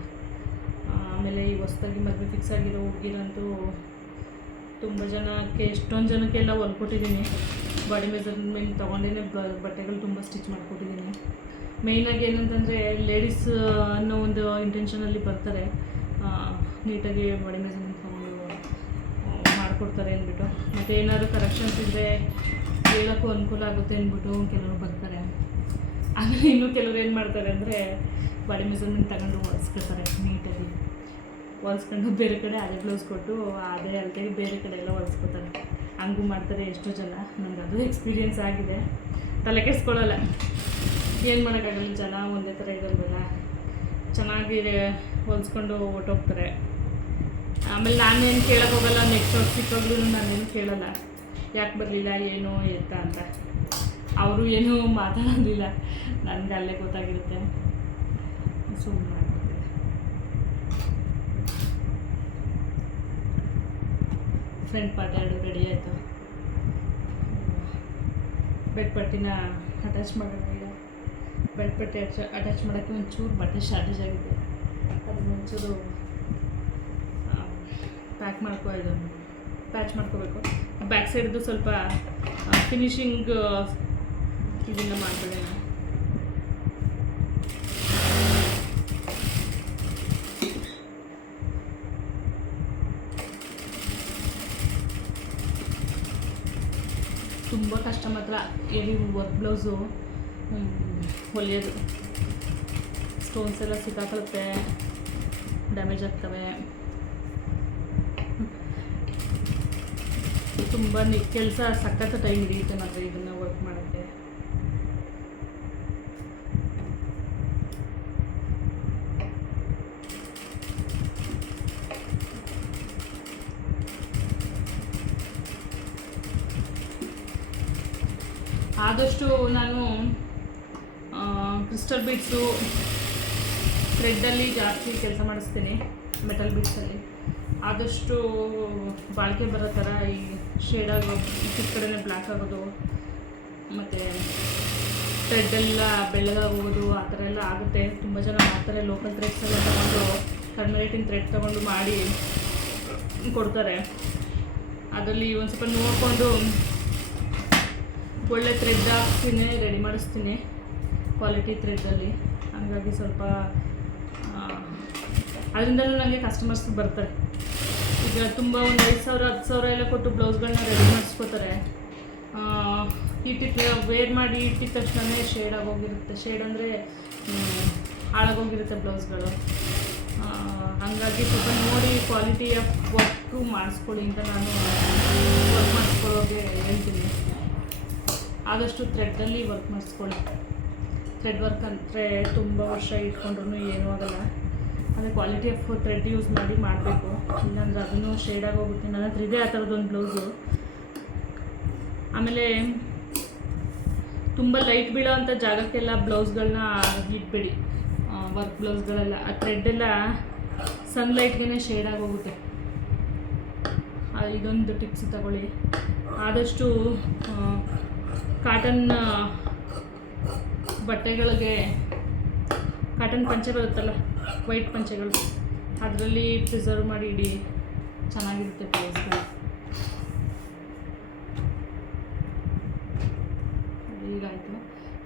ಆಮೇಲೆ ಈ ಹೊಸ್ದಾಗಿ ಮದುವೆ ಫಿಕ್ಸ್ ಆಗಿರೋ ಹುಡುಗಿರಂತೂ ತುಂಬ ಜನಕ್ಕೆ, ಎಷ್ಟೊಂದು ಜನಕ್ಕೆಲ್ಲ ಹೊಲ್ಕೊಟ್ಟಿದ್ದೀನಿ. ಬಾಡಿ ಮೆಜರ್ಮೆಂಟ್ ತೊಗೊಂಡೇ ಬಟ್ಟೆಗಳು ತುಂಬ ಸ್ಟಿಚ್ ಮಾಡಿಕೊಟ್ಟಿದ್ದೀನಿ. ಮೇಯ್ನಾಗಿ ಏನಂತಂದರೆ ಲೇಡೀಸ್ ಅನ್ನೋ ಒಂದು ಇಂಟೆನ್ಷನಲ್ಲಿ ಬರ್ತಾರೆ, ನೀಟಾಗಿ ಬಾಡಿ ಮೆಜರ್ಮೆಂಟ್ ತೊಗೊಂಡು ಮಾಡಿಕೊಡ್ತಾರೆ ಅಂದ್ಬಿಟ್ಟು. ಮತ್ತು ಏನಾದರೂ ಕರೆಕ್ಷನ್ಸ್ ಇದ್ದರೆ ಹೇಳೋಕ್ಕೂ ಅನುಕೂಲ ಆಗುತ್ತೆ ಅಂದ್ಬಿಟ್ಟು ಕೆಲವರು ಬರ್ತಾರೆ. ಆಮೇಲೆ ಇನ್ನೂ ಕೆಲವರು ಏನು ಮಾಡ್ತಾರೆ ಅಂದರೆ ಬಾಡಿ ಮೆಜರ್ಮೆಂಟ್ ತಗೊಂಡು ಹೊಲಿಸ್ಕೊತಾರೆ. ನೀಟಾಗಿ ಹೊಲಿಸ್ಕೊಂಡು ಬೇರೆ ಕಡೆ ಅದೇ ಬ್ಲೌಸ್ ಕೊಟ್ಟು ಅದೇ ಅಳತೆಗೆ ಬೇರೆ ಕಡೆ ಎಲ್ಲ ಹೊಲಿಸ್ಕೊತಾರೆ. ಹಂಗೂ ಮಾಡ್ತಾರೆ ಎಷ್ಟೋ ಜನ. ನನಗೆ ಅದು ಎಕ್ಸ್ಪೀರಿಯೆನ್ಸ್ ಆಗಿದೆ. ತಲೆ ಕೆಡಿಸ್ಕೊಳ್ಳಲ್ಲ, ಏನು ಮಾಡೋಕ್ಕಾಗಲ್ಲ, ಜನ ಒಂದೇ ಥರ ಇರೋಲ್ವಲ್ಲ. ಚೆನ್ನಾಗಿ ಹೊಲಿಸ್ಕೊಂಡು ಹೊರ್ಟೋಗ್ತಾರೆ. ಆಮೇಲೆ ನಾನೇನು ಕೇಳೋಕ್ಕೋಗಲ್ಲ, ನೆಕ್ಸ್ಟ್ ವರ್ಷ ಸಿಕ್ಕೋಗ್ಲೂ ನಾನೇನು ಕೇಳಲ್ಲ ಯಾಕೆ ಬರಲಿಲ್ಲ ಏನು ಎತ್ತ ಅಂತ. ಅವರು ಏನೂ ಮಾತಾಡೋದಿಲ್ಲ, ನನಗೆ ಅಲ್ಲೇ ಗೊತ್ತಾಗಿರುತ್ತೆ. ಸುಮ್ಮನೆ ಮಾಡ್ಕೊತೀನಿ. ಫ್ರಂಟ್ ಪಾರ್ಟ್ 2 ರೆಡಿ ಆಯಿತು. ಬೆಡ್ ಪಟ್ಟಿನ ಅಟ್ಯಾಚ್ ಮಾಡೋಣ. ಈಗ ಬೆಡ್ ಪಟ್ಟಿ ಅಟ್ಯಾಚ್ ಮಾಡೋಕ್ಕೆ ಒಂಚೂರು ಬಟ್ಟೆ ಶಾರ್ಟೇಜ್ ಆಗಿದೆ, ಅದನ್ನ ಒಂಚೂರು ಪ್ಯಾಚ್ ಮಾಡ್ಕೋಬೇಕು. ಬ್ಯಾಕ್ ಸೈಡ್ದು ಸ್ವಲ್ಪ ಫಿನಿಶಿಂಗ್ ಇದನ್ನು ಮಾಡ್ಬೇಡಿ. ತುಂಬ ಕಷ್ಟ ಮಾತ್ರ ಹೆವಿ ವರ್ಕ್ ಬ್ಲೌಸು ಹೊಲಿಯೋದು. ಸ್ಟೋನ್ಸ್ ಎಲ್ಲ ಸಿಕ್ಕಾಕೊಳ್ಳುತ್ತೆ, ಡ್ಯಾಮೇಜ್ ಆಗ್ತವೆ. ತುಂಬ ಕೆಲಸ ಸಖತ್ ಟೈಮ್ ಹಿಡಿಯುತ್ತೆ ಮಾತ್ರ ಇದನ್ನು ವರ್ಕ್ ಮಾಡೋಕ್ಕೆ. ಆದಷ್ಟು ನಾನು ಕ್ರಿಸ್ಟಲ್ ಬೀಡ್ಸು ಥ್ರೆಡ್ಡಲ್ಲಿ ಜಾಸ್ತಿ ಕೆಲಸ ಮಾಡಿಸ್ತೀನಿ. ಮೆಟಲ್ ಬೀಡ್ಸಲ್ಲಿ ಆದಷ್ಟು ಬಾಳಿಕೆ ಬರೋ ಥರ ಈ ಶೇಡ್ ಆಗೋ ಚಿಕ್ಕ ಕಡೆನೇ ಬ್ಲ್ಯಾಕ್ ಆಗೋದು ಮತ್ತು ಥ್ರೆಡ್ಡೆಲ್ಲ ಬೆಳ್ಳಗಾಗೋದು ಆ ಥರ ಎಲ್ಲ ಆಗುತ್ತೆ. ತುಂಬ ಜನ ಮಾಡ್ತಾರೆ, ಲೋಕಲ್ ಥ್ರೆಡ್ಸ್ ಎಲ್ಲ ತೊಗೊಂಡು ಕಡಿಮೆ ರೇಟಿನ ಥ್ರೆಡ್ ತೊಗೊಂಡು ಮಾಡಿ ಕೊಡ್ತಾರೆ. ಅದರಲ್ಲಿ ಒಂದು ಸ್ವಲ್ಪ ನೋಡಿಕೊಂಡು ಒಳ್ಳೆ ಥ್ರೆಡ್ ಹಾಕ್ತೀನಿ, ರೆಡಿ ಮಾಡಿಸ್ತೀನಿ ಕ್ವಾಲಿಟಿ ಥ್ರೆಡ್ಡಲ್ಲಿ. ಹಂಗಾಗಿ ಸ್ವಲ್ಪ ಅದರಿಂದಲೂ ನನಗೆ ಕಸ್ಟಮರ್ಸ್ ಬರ್ತಾರೆ. ಈಗ ತುಂಬ ಒಂದು 5,000 10,000 ಎಲ್ಲ ಕೊಟ್ಟು ಬ್ಲೌಸ್ಗಳನ್ನ ರೆಡಿ ಮಾಡಿಸ್ಕೋತಾರೆ. ಇಟ್ಟಿಟ್ಟು ವೇರ್ ಮಾಡಿ ಇಟ್ಟಿದ ತಕ್ಷಣ ಶೇಡ್ ಆಗೋಗಿರುತ್ತೆ. ಶೇಡ್ ಅಂದರೆ ಹಾಳಾಗೋಗಿರುತ್ತೆ ಬ್ಲೌಸ್ಗಳು. ಹಾಗಾಗಿ ಸ್ವಲ್ಪ ನೋಡಿ ಕ್ವಾಲಿಟಿ ಆಫ್ ವರ್ಕು ಮಾಡಿಸ್ಕೊಳ್ಳಿ ಅಂತ ನಾನು ವರ್ಕ್ ಮಾಡಿಸ್ಕೊಳ್ಳೋಗೆ ಹೇಳ್ತೀನಿ. ಆದಷ್ಟು ಥ್ರೆಡ್ಡಲ್ಲಿ ವರ್ಕ್ ಮಾಡಿಸ್ಕೊಳ್ಳಿ. ಥ್ರೆಡ್ ವರ್ಕ್ ಅಂದರೆ ತುಂಬ ವರ್ಷ ಇಟ್ಕೊಂಡ್ರೂ ಏನೂ ಆಗೋಲ್ಲ. ಅದೇ ಕ್ವಾಲಿಟಿ ಆಫ್ ಥ್ರೆಡ್ ಯೂಸ್ ಮಾಡಿ ಮಾಡಬೇಕು, ಇಲ್ಲಾಂದರೆ ಅದನ್ನು ಶೇಡಾಗಿ ಹೋಗುತ್ತೆ. ನನ್ನ ಹತ್ರ ಇದೆ ಆ ಥರದ್ದೊಂದು ಬ್ಲೌಸು. ಆಮೇಲೆ ತುಂಬ ಲೈಟ್ ಬೀಳೋ ಅಂಥ ಜಾಗಕ್ಕೆಲ್ಲ ಬ್ಲೌಸ್ಗಳನ್ನ ಇಟ್ಬೇಡಿ. ವರ್ಕ್ ಬ್ಲೌಸ್ಗಳೆಲ್ಲ ಆ ಥ್ರೆಡ್ಡೆಲ್ಲ ಸನ್ಲೈಟ್ಗೆ ಶೇಡಾಗಿ ಹೋಗುತ್ತೆ. ಇದೊಂದು ಟಿಪ್ಸ್ ತಗೊಳ್ಳಿ. ಆದಷ್ಟು ಕಾಟನ್ ಬಟ್ಟೆಗಳಿಗೆ, ಕಾಟನ್ ಪಂಚೆ ಬರುತ್ತಲ್ಲ, ವೈಟ್ ಪಂಚೆಗಳು, ಅದರಲ್ಲಿ ಪ್ರಿಸರ್ವ್ ಮಾಡಿ ಇಡಿ, ಚೆನ್ನಾಗಿರುತ್ತೆ ಬ್ಲೌಸ್ಗಳು. ಈಗಾಯಿತು.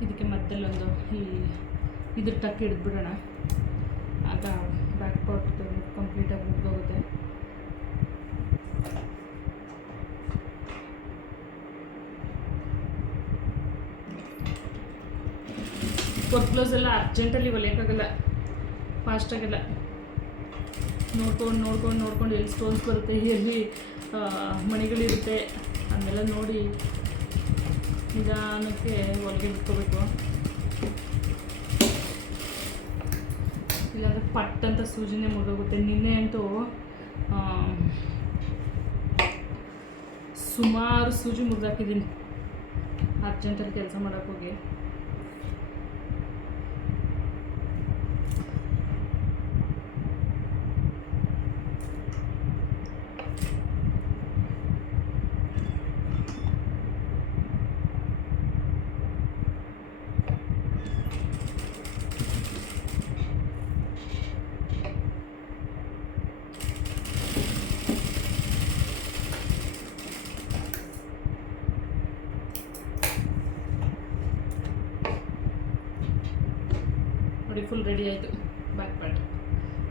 ಇದಕ್ಕೆ ಮದ್ದಲ್ಲೊಂದು ಇದ್ರ ಟಕ್ ಹಿಡಿದ್ಬಿಡೋಣ, ಆಗ ಬ್ಯಾಕ್ ಪಾರ್ಟ್ ಕಂಪ್ಲೀಟಾಗಿ ಮುಗಿದೋಗುತ್ತೆ. ವರ್ಕ್ ಬ್ಲೌಸ್ ಎಲ್ಲ ಅರ್ಜೆಂಟಲ್ಲಿ ಹೊಲಿಯೋಕ್ಕಾಗಲ್ಲ, ಫಾಸ್ಟಾಗೆಲ್ಲ ನೋಡ್ಕೊಂಡು ಎಲ್ಲಿ ಸ್ಟೋನ್ಸ್ ಬರುತ್ತೆ, ಎಲ್ಲಿ ಮಣಿಗಳಿರುತ್ತೆ, ಅದನ್ನೆಲ್ಲ ನೋಡಿ ನಿಧಾನಕ್ಕೆ ಹೊಲಿಗೆ ಬಿಟ್ಕೋಬೇಕು. ಇಲ್ಲಾಂದರೆ ಪಟ್ ಅಂತ ಸೂಜಿನೇ ಮುರಿದೋಗುತ್ತೆ. ನಿನ್ನೆ ಅಂತೂ ಸುಮಾರು ಸೂಜಿ ಮುರಿದಾಕಿದ್ದೀನಿ ಅರ್ಜೆಂಟಲ್ಲಿ ಕೆಲಸ ಮಾಡೋಕ್ಕೋಗಿ. ನೋಡಿ ಫುಲ್ ರೆಡಿ ಆಯಿತು. ಬ್ಯಾಕ್ ಪಾರ್ಟ್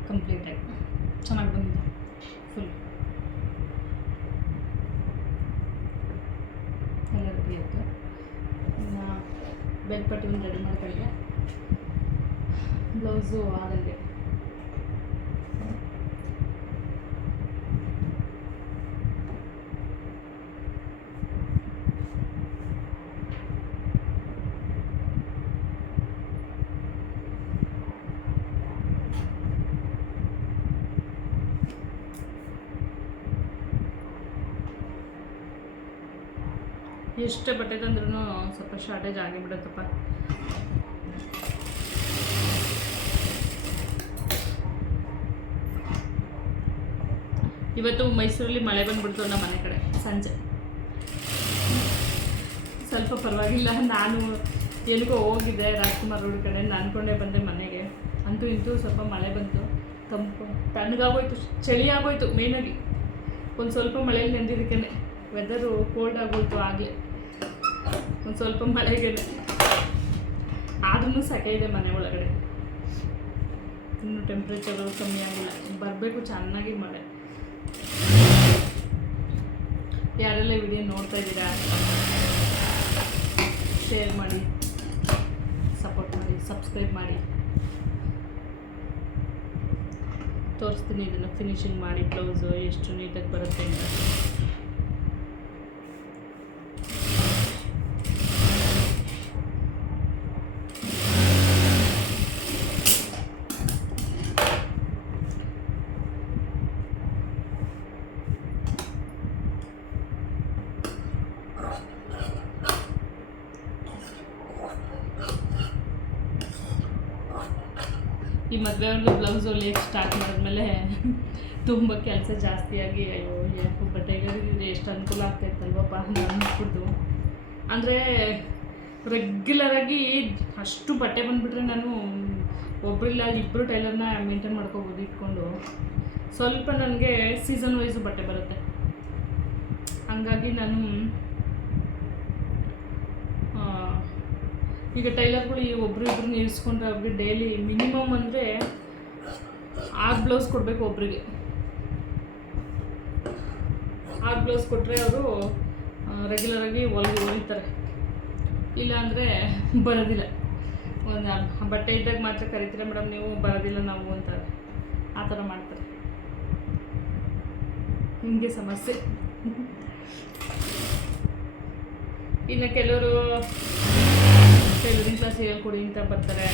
ಕಂಪ್ಲೀಟ್ ಆಯಿತು, ಚೆನ್ನಾಗಿ ಬಂದಿದೆ ಫುಲ್ ಎಲ್ಲ ರೆಡಿ ಆಯಿತು. ಬ್ಯಾಕ್ ಪಾರ್ಟ್ ಒಂದು ರೆಡಿ ಮಾಡ್ಕೊಳ್ಳಿ. ಬ್ಲೌಸು ಆದಂಗೆ ಎಷ್ಟೇ ಬಟ್ಟೆ ತಂದ್ರೂ ಸ್ವಲ್ಪ ಶಾರ್ಟೇಜ್ ಆಗಿಬಿಡುತ್ತಪ್ಪ. ಇವತ್ತು ಮೈಸೂರಲ್ಲಿ ಮಳೆ ಬಂದುಬಿಡ್ತು ನಮ್ಮ ಮನೆ ಕಡೆ ಸಂಜೆ. ಸ್ವಲ್ಪ ಪರವಾಗಿಲ್ಲ, ನಾನು ಎಲ್ಲಿಗೋ ಹೋಗಿದ್ದೆ ರಾಜ್ಕುಮಾರ್ ರೋಡ್ ಕಡೆ, ಅಂದ್ಕೊಂಡೇ ಬಂದೆ ಮನೆಗೆ. ಅಂತೂ ಇಂತೂ ಸ್ವಲ್ಪ ಮಳೆ ಬಂತು, ತಂಪು ತಣ್ಣಗಾಗೋಯ್ತು, ಚಳಿ ಆಗೋಯ್ತು. ಮೇಯ್ನಾಗಿ ಒಂದು ಸ್ವಲ್ಪ ಮಳೆಯಲ್ಲಿ ನೆಂದಿದ್ದಕ್ಕೆ ವೆದರು ಕೋಲ್ಡ್ ಆಗೋಯ್ತು. ಆಗಲೇ ಒಂದು ಸ್ವಲ್ಪ ಮಳೆಗೆ ಆದ್ರೂ ಸೆಕೆ ಇದೆ ಮನೆ ಒಳಗಡೆ, ಇನ್ನೂ ಟೆಂಪ್ರೇಚರು ಕಮ್ಮಿ ಆಗಿಲ್ಲ. ಬರಬೇಕು ಚೆನ್ನಾಗಿ ಮಳೆ. ಯಾರೆಲ್ಲ ವಿಡಿಯೋ ನೋಡ್ತಾ ಇದ್ದೀರಾ ಶೇರ್ ಮಾಡಿ, ಸಪೋರ್ಟ್ ಮಾಡಿ, ಸಬ್ಸ್ಕ್ರೈಬ್ ಮಾಡಿ. ತೋರಿಸ್ತೀನಿ ಇದನ್ನು ಫಿನಿಶಿಂಗ್ ಮಾಡಿ ಬ್ಲೌಸು ಎಷ್ಟು ನೀಟಾಗಿ ಬರುತ್ತೆ ಅಂತ. ಈ ಮದುವೆ ಅವ್ರದ್ದು ಬ್ಲೌಸ್ ಹೊಲಿಯೋಕ್ಕೆ ಸ್ಟಾರ್ಟ್ ಮಾಡಿದ್ಮೇಲೆ ತುಂಬ ಕೆಲಸ ಜಾಸ್ತಿಯಾಗಿ, ಅಯ್ಯೋ ಯಾಕೆ ಬಟ್ಟೆಗಳಿದ್ರೆ ಎಷ್ಟು ಅನುಕೂಲ ಆಗ್ತಾಯಿತ್ತಲ್ವಪ್ಪ ಅಂದ್ಬಿಟ್ಟು. ಅಂದರೆ ರೆಗ್ಯುಲರಾಗಿ ಅಷ್ಟು ಬಟ್ಟೆ ಬಂದುಬಿಟ್ರೆ ನಾನು ಒಬ್ಬರಿಲ್ಲ ಇಬ್ಬರು ಟೈಲರ್ನ ಮೇಂಟೈನ್ ಮಾಡ್ಕೋಬೋದು ಇಟ್ಕೊಂಡು. ಸ್ವಲ್ಪ ನನಗೆ ಸೀಸನ್ ವೈಸು ಬಟ್ಟೆ ಬರುತ್ತೆ, ಹಾಗಾಗಿ ನಾನು ಈಗ ಟೈಲರ್ಗಳು ಈ ಒಬ್ರು ಇಬ್ಬರನ್ನ ಇರಿಸ್ಕೊಂಡ್ರೆ ಅವ್ರಿಗೆ ಡೈಲಿ ಮಿನಿಮಮ್ ಅಂದರೆ 6 ಬ್ಲೌಸ್ ಕೊಡಬೇಕು ಒಬ್ರಿಗೆ. 6 ಬ್ಲೌಸ್ ಕೊಟ್ಟರೆ ಅವರು ರೆಗ್ಯುಲರಾಗಿ ಹೊಲಿತಾರೆ, ಇಲ್ಲಾಂದರೆ ಬರೋದಿಲ್ಲ. ಒಂದು ಬಟ್ಟೆ ಇದ್ದಾಗ ಮಾತ್ರ ಕರಿತೀರ ಮೇಡಮ್, ನೀವು ಬರೋದಿಲ್ಲ ನಾವು ಅಂತಾರೆ, ಆ ಥರ ಮಾಡ್ತಾರೆ. ಹಿಂಗೆ ಸಮಸ್ಯೆ. ಇನ್ನು ಕೆಲವರು ಟೈಲರಿಂಗ್ ಕ್ಲಾಸ್ ಹೇಳ್ಕೊಡಿ ಅಂತ ಬರ್ತಾರೆ,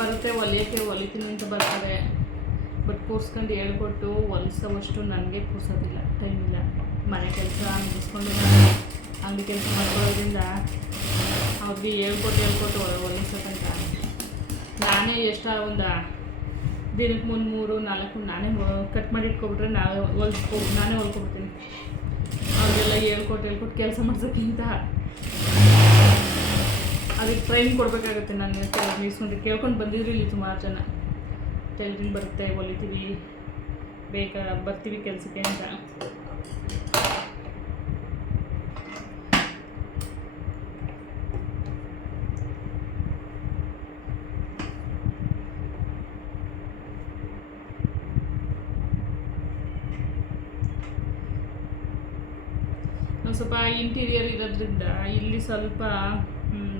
ಬರುತ್ತೆ ಹೊಲಿತೀನಿ ಅಂತ ಬರ್ತಾರೆ. ಬಟ್ ಕೂರ್ಸ್ಕೊಂಡು ಹೇಳ್ಕೊಟ್ಟು ಹೊಲಿಸೋವಷ್ಟು ನನಗೆ ಕೂರ್ಸೋದಿಲ್ಲ, ಟೈಮ್ ಇಲ್ಲ. ಮನೆ ಕೆಲಸ ಮುಗಿಸ್ಕೊಂಡು ಅಂಗಡಿ ಕೆಲಸ ಮಾಡ್ಕೊಳ್ಳೋದ್ರಿಂದ ಅವ್ರಿಗೆ ಹೇಳ್ಕೊಟ್ಟು ಹೊಲಿಸೋತಂಕ ನಾನೇ ಒಂದು ದಿನಕ್ಕೆ 3-4 ನಾನೇ ಕಟ್ ಮಾಡಿ ಇಟ್ಕೊಬಿಟ್ರೆ ನಾನೇ ಹೊಲ್ಕೊಬಿಡ್ತೀನಿ. ಅವ್ರಿಗೆಲ್ಲ ಹೇಳ್ಕೊಟ್ಟು ಕೆಲಸ ಮಾಡ್ಸೋಕ್ಕಿಂತ ಅದಕ್ಕೆ ಟ್ರೈನ್ ಕೊಡಬೇಕಾಗುತ್ತೆ. ನಾನು ಇಸ್ಕೊಂಡು ಕೇಳ್ಕೊಂಡು ಬಂದಿದ್ರು ಇಲ್ಲಿ ಸುಮಾರು ಜನ, ಟೈಲರಿಂಗ್ ಬರುತ್ತೆ, ಹೊಲಿತೀವಿ, ಬರ್ತೀವಿ ಕೆಲಸಕ್ಕೆ ಅಂತ. ಸ್ವಲ್ಪ ಇಂಟೀರಿಯರ್ ಇರೋದ್ರಿಂದ ಇಲ್ಲಿ ಸ್ವಲ್ಪ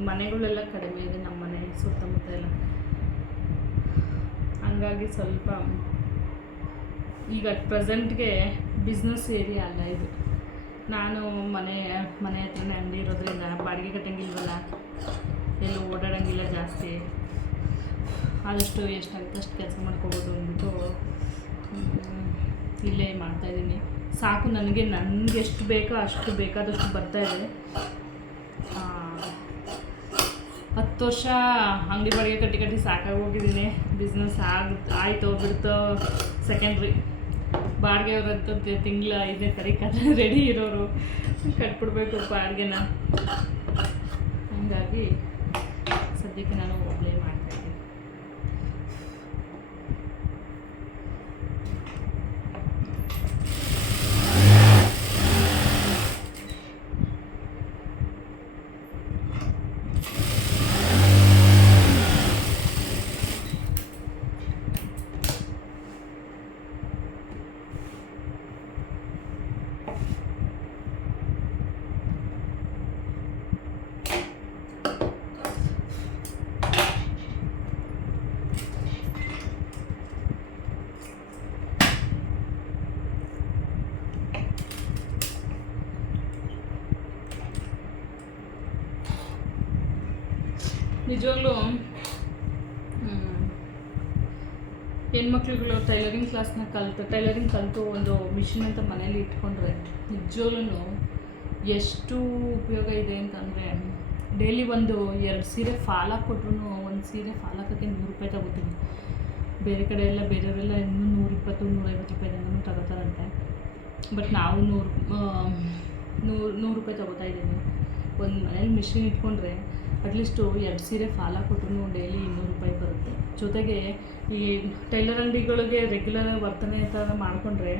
ಮನೆಗಳೆಲ್ಲ ಕಡಿಮೆ ಇದೆ, ನಮ್ಮ ಮನೆ ಸುತ್ತಮುತ್ತ ಎಲ್ಲ. ಹಂಗಾಗಿ ಸ್ವಲ್ಪ ಈಗ ಪ್ರೆಸೆಂಟ್ಗೆ ಬಿಸ್ನೆಸ್ ಏರಿಯಾ ಅಲ್ಲ ಇದು. ನಾನು ಮನೆ ಹತ್ರನೇ ಅಂಗಡಿ ಇರೋದ್ರಿಂದ ಬಾಡಿಗೆ ಕಟ್ಟಂಗಿಲ್ವಲ್ಲ, ಎಲ್ಲೂ ಓಡಾಡೋಂಗಿಲ್ಲ ಜಾಸ್ತಿ. ಆದಷ್ಟು ಎಷ್ಟಾಗುತ್ತೆ ಅಷ್ಟು ಕೆಲಸ ಮಾಡ್ಕೋಬೋದು ಅಂದ್ಬಿಟ್ಟು ಇಲ್ಲೇ ಮಾಡ್ತಾಯಿದ್ದೀನಿ. ಸಾಕು, ನನಗೆ ಎಷ್ಟು ಬೇಕೋ ಅಷ್ಟು ಬೇಕಾದಷ್ಟು ಬರ್ತಾಯಿದೆ. 10 ವರ್ಷ ಅಂಗಡಿ ಬಾಡಿಗೆ ಕಟ್ಟಿ ಸಾಕಾಗೋಗಿದ್ದೀನಿ. Business ಆಯಿತೋ ಬಿಡ್ತೋ secondary. ಬಾಡಿಗೆಯವ್ರಂತೂ ತಿಂಗಳ 5ನೇ ತಾರೀಕು ರೆಡಿ ಇರೋರು, ಕಟ್ಬಿಡ್ಬೇಕು ಬಾಡಿಗೆನ. ಹಾಗಾಗಿ ಸದ್ಯಕ್ಕೆ ನಾನು ಒಬ್ಬಳೇ ಮಾಡ್ತಾಯಿದ್ದೀನಿ. ನಿಜವಾಗ್ಲೂ ಹೆಣ್ಮಕ್ಳುಗಳು ಟೈಲರಿಂಗ್ ಕಲಿತು ಒಂದು ಮಿಷಿನ್ ಅಂತ ಮನೇಲಿ ಇಟ್ಕೊಂಡ್ರೆ ನಿಜವಾಗ್ಲೂ ಎಷ್ಟು ಉಪಯೋಗ ಇದೆ ಅಂತಂದರೆ, ಡೈಲಿ 2 ಸೀರೆ ಫಾಲ್ ಹಾಕ್ಕೊಟ್ರು, ಒಂದು ಸೀರೆ ಫಾಲ್ ಹಾಕೋಕ್ಕೆ 100 ರೂಪಾಯಿ ತಗೋತೀನಿ. ಬೇರೆ ಕಡೆ ಎಲ್ಲ ಬೇರೆಯವರೆಲ್ಲ ಇನ್ನೂ 120-150 ರೂಪಾಯಿದಂಗೂ ತಗೋತಾರಂತೆ. ಬಟ್ ನಾವು 100 ರೂಪಾಯಿ ತಗೋತಾ ಇದ್ದೀನಿ. ಒಂದು ಮನೇಲಿ ಮಿಷಿನ್ ಇಟ್ಕೊಂಡ್ರೆ ಅಟ್ಲೀಸ್ಟು 2 ಸೀರೆ ಫಾಲ್ ಹಾಕ್ಕೊಟ್ರು ಡೈಲಿ 200 ರೂಪಾಯಿ ಬರುತ್ತೆ. ಜೊತೆಗೆ ಈ ಟೈಲರ್ ಅಂಗಡಿಗಳಿಗೆ ರೆಗ್ಯುಲರ್ ವರ್ತನೆ ಥರ ಮಾಡಿಕೊಂಡ್ರೆ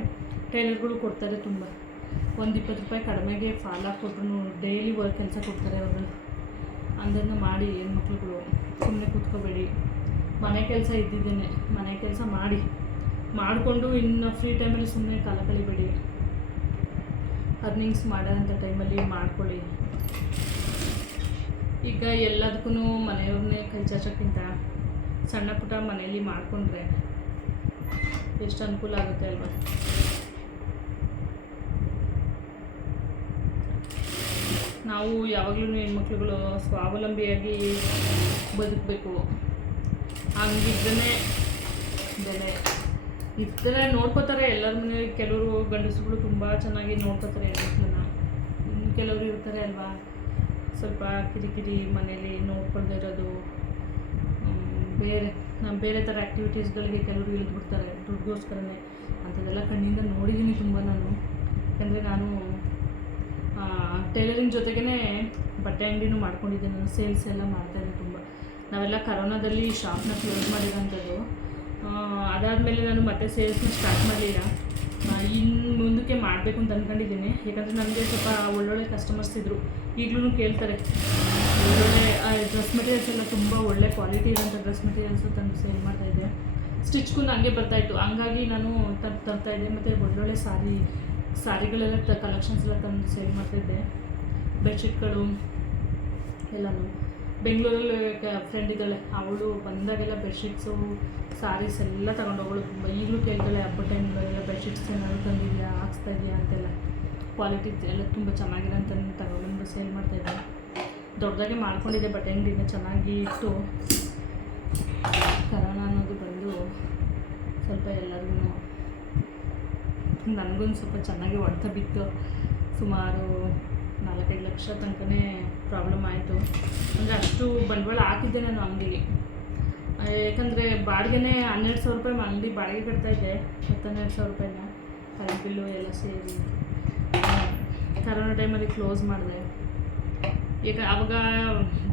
ಟೈಲರ್ಗಳು ಕೊಡ್ತಾರೆ ತುಂಬ. 20 ರೂಪಾಯಿ ಕಡಿಮೆಗೆ ಫಾಲ್ ಹಾಕ್ಕೊಟ್ರು ಡೈಲಿ ಕೆಲಸ ಕೊಡ್ತಾರೆ ಅವರು. ಅದನ್ನು ಮಾಡಿ ಹೆಣ್ಮಕ್ಳುಗಳು ಸುಮ್ಮನೆ ಕೂತ್ಕೋಬೇಡಿ. ಮನೆ ಕೆಲಸ ಇದ್ದಿದ್ದೇನೆ, ಮನೆ ಕೆಲಸ ಮಾಡಿಕೊಂಡು ಇನ್ನು ಫ್ರೀ ಟೈಮಲ್ಲಿ ಸುಮ್ಮನೆ ಕಾಲ ಕಳಿಬೇಡಿ. ಅರ್ನಿಂಗ್ಸ್ ಮಾಡೋಂಥ ಟೈಮಲ್ಲಿ ಮಾಡ್ಕೊಳ್ಳಿ. ಈಗ ಎಲ್ಲದಕ್ಕೂ ಮನೆಯವ್ರನ್ನೇ ಕೈ ಚಾಚೋಕ್ಕಿಂತ ಸಣ್ಣ ಪುಟ್ಟ ಮನೆಯಲ್ಲಿ ಮಾಡಿಕೊಂಡ್ರೆ ಎಷ್ಟು ಅನುಕೂಲ ಆಗುತ್ತೆ ಅಲ್ವಾ. ನಾವು ಯಾವಾಗಲೂ ಹೆಣ್ಮಕ್ಳುಗಳು ಸ್ವಾವಲಂಬಿಯಾಗಿ ಬದುಕಬೇಕು. ಹಂಗಿದ್ರೆ ಬೆಲೆ ಇದ್ದರೆ ನೋಡ್ಕೋತಾರೆ ಎಲ್ಲರ ಮನೆಯಲ್ಲಿ. ಕೆಲವರು ಗಂಡಸರುಗಳು ತುಂಬ ಚೆನ್ನಾಗಿ ನೋಡ್ಕೋತಾರೆ ಹೆಣ್ಮಕ್ಳನ್ನ. ಕೆಲವರು ಇರ್ತಾರೆ ಅಲ್ವಾ, ಸ್ವಲ್ಪ ಕಿರಿಕಿರಿ ಮನೇಲಿ ನೋಡ್ಕೊಳ್ದೇ ಇರೋದು, ಬೇರೆ ಥರ ಆ್ಯಕ್ಟಿವಿಟೀಸ್ಗಳಿಗೆ ಕೆಲವರು ಇಳಿದ್ಬಿಡ್ತಾರೆ ದುಡ್ಡುಗೋಸ್ಕರನೇ. ಅಂಥದ್ದೆಲ್ಲ ಕಣ್ಣಿಂದ ನೋಡಿದ್ದೀನಿ ತುಂಬ ನಾನು. ಯಾಕಂದರೆ ನಾನು ಟೈಲರಿಂಗ್ ಜೊತೆಗೇ ಬಟ್ಟೆ ಅಂಗಡಿನೂ ಮಾಡ್ಕೊಂಡಿದ್ದೆ. ನಾನು ಸೇಲ್ಸ್ ಎಲ್ಲ ಮಾಡ್ತಾಯಿದ್ದೆ ತುಂಬ. ನಾವೆಲ್ಲ ಕರೋನಾದಲ್ಲಿ ಶಾಪ್ನ ಕ್ಲೋಸ್ ಮಾಡಿರೋಂಥದ್ದು. ಅದಾದಮೇಲೆ ನಾನು ಮತ್ತೆ ಸೇಲ್ಸ್ನ ಸ್ಟಾರ್ಟ್ ಮಾಡಲಿಲ್ಲ. ಇನ್ನು ಮುಂದಕ್ಕೆ ಮಾಡಬೇಕು ಅಂತ ಅಂದ್ಕೊಂಡಿದ್ದೀನಿ. ಯಾಕಂದರೆ ನನಗೆ ಸ್ವಲ್ಪ ಒಳ್ಳೊಳ್ಳೆ ಕಸ್ಟಮರ್ಸ್ ಇದ್ದರು. ಈಗಲೂ ಕೇಳ್ತಾರೆ ಒಳ್ಳೊಳ್ಳೆ ಡ್ರೆಸ್ ಮೆಟೀರಿಯಲ್ಸ್ ಎಲ್ಲ ತುಂಬ ಒಳ್ಳೆ ಕ್ವಾಲಿಟಿ ಇರೋಂಥ ಡ್ರೆಸ್ ಮೆಟೀರಿಯಲ್ಸು ತಂದು ಸೇಲ್ ಮಾಡ್ತಾಯಿದ್ದೆ. ಸ್ಟಿಚ್ಗೂ ನನಗೆ ಬರ್ತಾಯಿತ್ತು, ಹಂಗಾಗಿ ನಾನು ತರ್ತಾಯಿದ್ದೆ. ಮತ್ತು ಒಳ್ಳೊಳ್ಳೆ ಸ್ಯಾರಿಗಳೆಲ್ಲ ಕಲೆಕ್ಷನ್ಸ್ ಎಲ್ಲ ತಂದು ಸೇಲ್ ಮಾಡ್ತಾಯಿದ್ದೆ. ಬೆಡ್ಶೀಟ್ಗಳು ಎಲ್ಲನೂ ಬೆಂಗಳೂರಲ್ಲಿ ಫ್ರೆಂಡ್ ಇದ್ದಾಳೆ, ಅವಳು ಬಂದಾಗೆಲ್ಲ ಬೆಡ್ಶೀಟ್ಸು ಸ್ಯಾರೀಸ್ ಎಲ್ಲ ತಗೊಂಡೋಗಳು. ತುಂಬ ಈಗಲೂ ಕೇಳ್ತಾಳೆ, ಹಬ್ಬ ಟೈಮ್ಗಳೆಲ್ಲ ಬೆಡ್ಶೀಟ್ಸ್ ಏನಾದ್ರು ತಂದಿದೆಯಾ, ಹಾಕ್ಸ್ತಾ ಇದೆಯಾ ಅಂತೆಲ್ಲ. ಕ್ವಾಲಿಟಿ ಎಲ್ಲ ತುಂಬ ಚೆನ್ನಾಗಿದೆ ಅಂತ ತಗೊಂಡು ಸೇಲ್ ಮಾಡ್ತಾಯಿದ್ದೆ. ದೊಡ್ಡದಾಗೆ ಮಾಡ್ಕೊಂಡಿದ್ದೆ ಬಟ್ಟೆ ಅಂಗಡಿನ, ಚೆನ್ನಾಗಿ ಇಟ್ಟು ಕರೋನಾ ಅನ್ನೋದು ಬಂದು ಸ್ವಲ್ಪ ಎಲ್ಲರಿಗೂ ನನಗೂ ಸ್ವಲ್ಪ ಚೆನ್ನಾಗಿ ಹೊಡೆತ ಬಿತ್ತು. ಸುಮಾರು 4-5 ಲಕ್ಷ ತನಕನೇ ಪ್ರಾಬ್ಲಮ್ ಆಯಿತು. ಅಂದರೆ ಅಷ್ಟು ಬಂಡವಾಳ ಹಾಕಿದ್ದೆ ನಾನು ಅಂಗಡಿಗೆ. ಯಾಕಂದರೆ ಬಾಡಿಗೆನೇ 12,000 ರೂಪಾಯಿ ಅಂಗಡಿ ಬಾಡಿಗೆ ಕಟ್ತಾಯಿದ್ದೆ. 12,000 ರೂಪಾಯಿನ ಕರೆಂಟ್ ಬಿಲ್ಲು ಎಲ್ಲ ಸೇರಿ ಕರೋನಾ ಟೈಮಲ್ಲಿ ಕ್ಲೋಸ್ ಮಾಡಿದೆ. ಈಗ ಆವಾಗ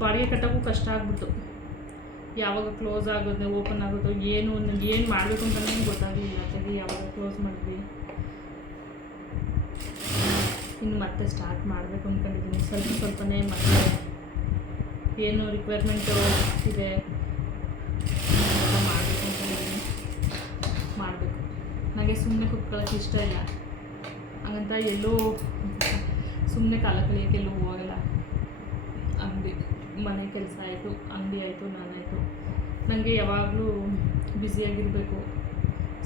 ಬಾಡಿಗೆ ಕಟ್ಟೋಕ್ಕೂ ಕಷ್ಟ ಆಗ್ಬಿಟ್ಟು, ಯಾವಾಗ ಕ್ಲೋಸ್ ಆಗೋದು ಓಪನ್ ಆಗೋದು ಏನು ಮಾಡಬೇಕು ಅಂತಲೇ ಗೊತ್ತಾಗಲಿಲ್ಲ. ಹಾಗಾಗಿ ಯಾವಾಗ ಕ್ಲೋಸ್ ಮಾಡಿದ್ವಿ, ಇನ್ನು ಮತ್ತೆ ಸ್ಟಾರ್ಟ್ ಮಾಡಬೇಕು ಅಂದ್ಕೊಂಡಿದ್ದೀನಿ. ಸ್ವಲ್ಪನೇ ಮತ್ತೆ ಏನು ರಿಕ್ವೈರ್ಮೆಂಟು ಇದೆ ಮಾಡಬೇಕು ಅಂದ್ಕೊಂಡಿದ್ದೀನಿ. ಮಾಡಬೇಕು. ನನಗೆ ಸುಮ್ಮನೆ ಕುತ್ಕೊಳ್ಳೋಕ್ಕೆ ಇಷ್ಟ ಇಲ್ಲ, ಹಾಗಂತ ಎಲ್ಲೋ ಸುಮ್ಮನೆ ಕಾಲ ಕಳಿಯೋಕ್ಕೆ ಎಲ್ಲೂ ಹೋಗಲ್ಲ. ಅಂಗಡಿ ಮನೆ ಕೆಲಸ ಆಯಿತು, ಅಂಗಡಿ ಆಯಿತು, ನಾನಾಯಿತು. ನನಗೆ ಯಾವಾಗಲೂ ಬ್ಯುಸಿಯಾಗಿರಬೇಕು.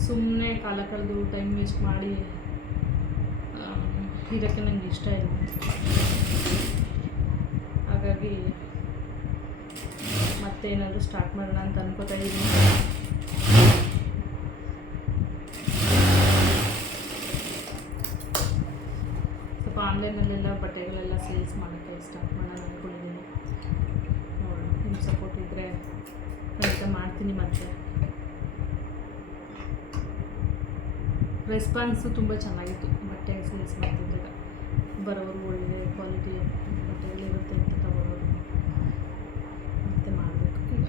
ಸುಮ್ಮನೆ ಕಾಲ ಕಳೆದು ಟೈಮ್ ವೇಸ್ಟ್ ಮಾಡಿ ಇದಕ್ಕೆ ನನಗೆ ಇಷ್ಟ ಇಲ್ಲ. ಹಾಗಾಗಿ ಮತ್ತೇನಾದರೂ ಸ್ಟಾರ್ಟ್ ಮಾಡೋಣ ಅಂತ ಅನ್ಕೋತಾ ಇದ್ದೀನಿ. ಸ್ವಲ್ಪ ಆನ್ಲೈನಲ್ಲೆಲ್ಲ ಬಟ್ಟೆಗಳೆಲ್ಲ ಸೇಲ್ಸ್ ಮಾಡೋಕ್ಕೆ ಸ್ಟಾರ್ಟ್ ಮಾಡೋಣ ಅಂದ್ಕೊಂಡಿದ್ದೀನಿ. ನೋಡೋಣ, ನಿಮ್ಮ ಸಪೋರ್ಟ್ ಇದ್ದರೆ ಖಂಡಿತ ಮಾಡ್ತೀನಿ. ಮತ್ತು ರೆಸ್ಪಾನ್ಸು ತುಂಬ ಚೆನ್ನಾಗಿತ್ತು. ಬಟ್ಟೆ ಸೇಲ್ಸ್ ಮಾಡ್ತಿದ್ದಾಗ ಬರೋರು ಒಳ್ಳೆ ಕ್ವಾಲಿಟಿ ಬಟ್ಟೆಗಳಿರುತ್ತೆ ಅಂತ ತಗೊಳ್ಳೋರು. ಮತ್ತೆ ಮಾಡಬೇಕು ಈಗ.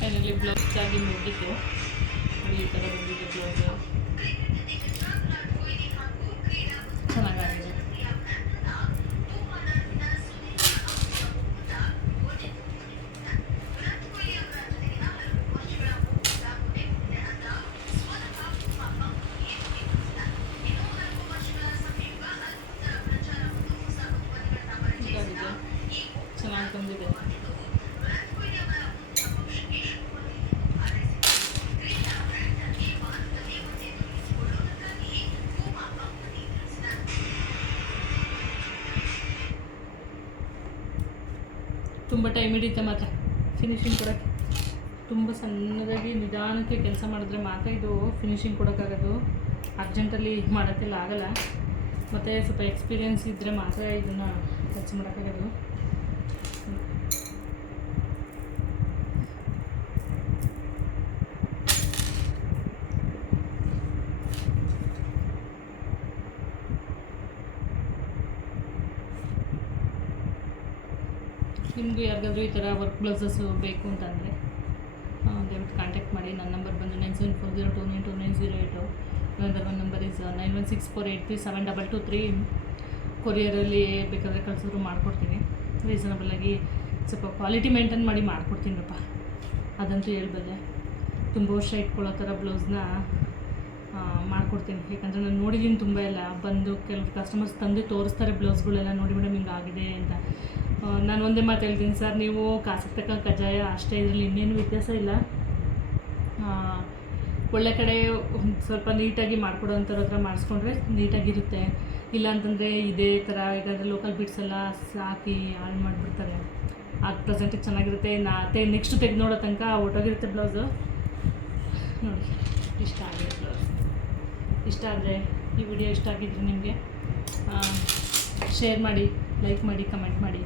ಫೈನಲಿ ಬ್ಲೌಸ್ ಆಗಿ ಮುಗಿತು. ಈ ಥರ ಬಂದಿದೆ ಬ್ಲೌಸು, ಚೆನ್ನಾಗಾಗಿದೆ. ಚೆನ್ನಾಗಿ ಬಂದಿದೆ. ತುಂಬ ಟೈಮ್ ಹಿಡಿಯುತ್ತೆ ಮಾತ್ರ ಫಿನಿಶಿಂಗ್ ಕೊಡೋಕ್ಕೆ. ತುಂಬ ಸಣ್ಣದಾಗಿ ನಿಧಾನಕ್ಕೆ ಕೆಲಸ ಮಾಡಿದ್ರೆ ಮಾತ್ರ ಇದು ಫಿನಿಶಿಂಗ್ ಕೊಡೋಕ್ಕಾಗೋದು. ಅರ್ಜೆಂಟಲ್ಲಿ ಮಾಡೋಕ್ಕೆಲ್ಲ ಆಗೋಲ್ಲ. ಮತ್ತು ಸ್ವಲ್ಪ ಎಕ್ಸ್ಪೀರಿಯೆನ್ಸ್ ಇದ್ದರೆ ಮಾತ್ರ ಇದನ್ನು ಕೆಲಸ ಮಾಡೋಕ್ಕಾಗೋದು. ನಿಮಗೂ ಯಾರಿಗಾದ್ರೂ ಈ ಥರ ವರ್ಕ್ ಬ್ಲೌಸಸ್ಸು ಬೇಕು ಅಂತಂದರೆ ದಯವಿಟ್ಟು ಕಾಂಟ್ಯಾಕ್ಟ್ ಮಾಡಿ. ನನ್ನ ನಂಬರ್ ಬಂದು 9740292908. ನಂದರ್ ಒನ್ ನಂಬರ್ ಇಸ್ 9164837223. ಕೊರಿಯರಲ್ಲಿ ಬೇಕಾದರೆ ಕಳಿಸಿದ್ರು ಮಾಡಿಕೊಡ್ತೀನಿ. ರೀಸನಬಲಾಗಿ ಸ್ವಲ್ಪ ಕ್ವಾಲಿಟಿ ಮೇಂಟೈನ್ ಮಾಡಿ ಮಾಡಿಕೊಡ್ತೀನಪ್ಪ, ಅದಂತೂ ಹೇಳ್ಬಲ್ಲೆ. ತುಂಬ ವರ್ಷ ಇಟ್ಕೊಳ್ಳೋ ಥರ ಬ್ಲೌಸ್ನ ಮಾಡಿಕೊಡ್ತೀನಿ. ಯಾಕಂದರೆ ನಾನು ನೋಡಿದ್ದೀನಿ ತುಂಬ ಎಲ್ಲ. ಬಂದು ಕೆಲವು ಕಸ್ಟಮರ್ಸ್ ತಂದು ತೋರಿಸ್ತಾರೆ ಬ್ಲೌಸ್ಗಳೆಲ್ಲ, ನೋಡಿ ಮೇಡಮ್ ಹಿಂಗೆ ಆಗಿದೆ ಅಂತ. ನಾನು ಒಂದೇ ಮಾತು ಹೇಳ್ತೀನಿ ಸರ್, ನೀವು ಕಾಸಿಗೆ ತಕ್ಕ ಕಜ್ಜಾಯ ಅಷ್ಟೇ, ಇದರಲ್ಲಿ ಇನ್ನೇನು ವ್ಯತ್ಯಾಸ ಇಲ್ಲ. ಒಳ್ಳೆ ಕಡೆ ಸ್ವಲ್ಪ ನೀಟಾಗಿ ಮಾಡಿಕೊಡೋಂಥವ್ರ ಹತ್ರ ಮಾಡಿಸ್ಕೊಂಡ್ರೆ ನೀಟಾಗಿರುತ್ತೆ. ಇಲ್ಲ ಅಂತಂದರೆ ಇದೇ ಥರ ಈಗ ಲೋಕಲ್ ಬಿಟ್ಸ್ ಎಲ್ಲ ಹಾಕಿ ಹಾಳು ಮಾಡಿಬಿಡ್ತಾರೆ. ಅದು ಪ್ರೆಸೆಂಟಿಗೆ ಚೆನ್ನಾಗಿರುತ್ತೆ, ನೆಕ್ಸ್ಟ್ ತೆಗೆದು ನೋಡೋ ತನಕ ಹೊಟ್ಟೋಗಿರುತ್ತೆ ಬ್ಲೌಸು. ನೋಡಿ, ಇಷ್ಟ ಆಗಿದೆ ಬ್ಲೌಸ್. ಇಷ್ಟ ಆದರೆ ಈ ವಿಡಿಯೋ ಇಷ್ಟ ಆಗಿದ್ರೆ ನಿಮಗೆ ಶೇರ್ ಮಾಡಿ, ಲೈಕ್ ಮಾಡಿ, ಕಮೆಂಟ್ ಮಾಡಿ,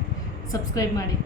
ಸಬ್ಸ್ಕ್ರೈಬ್ ಮಾಡಿ.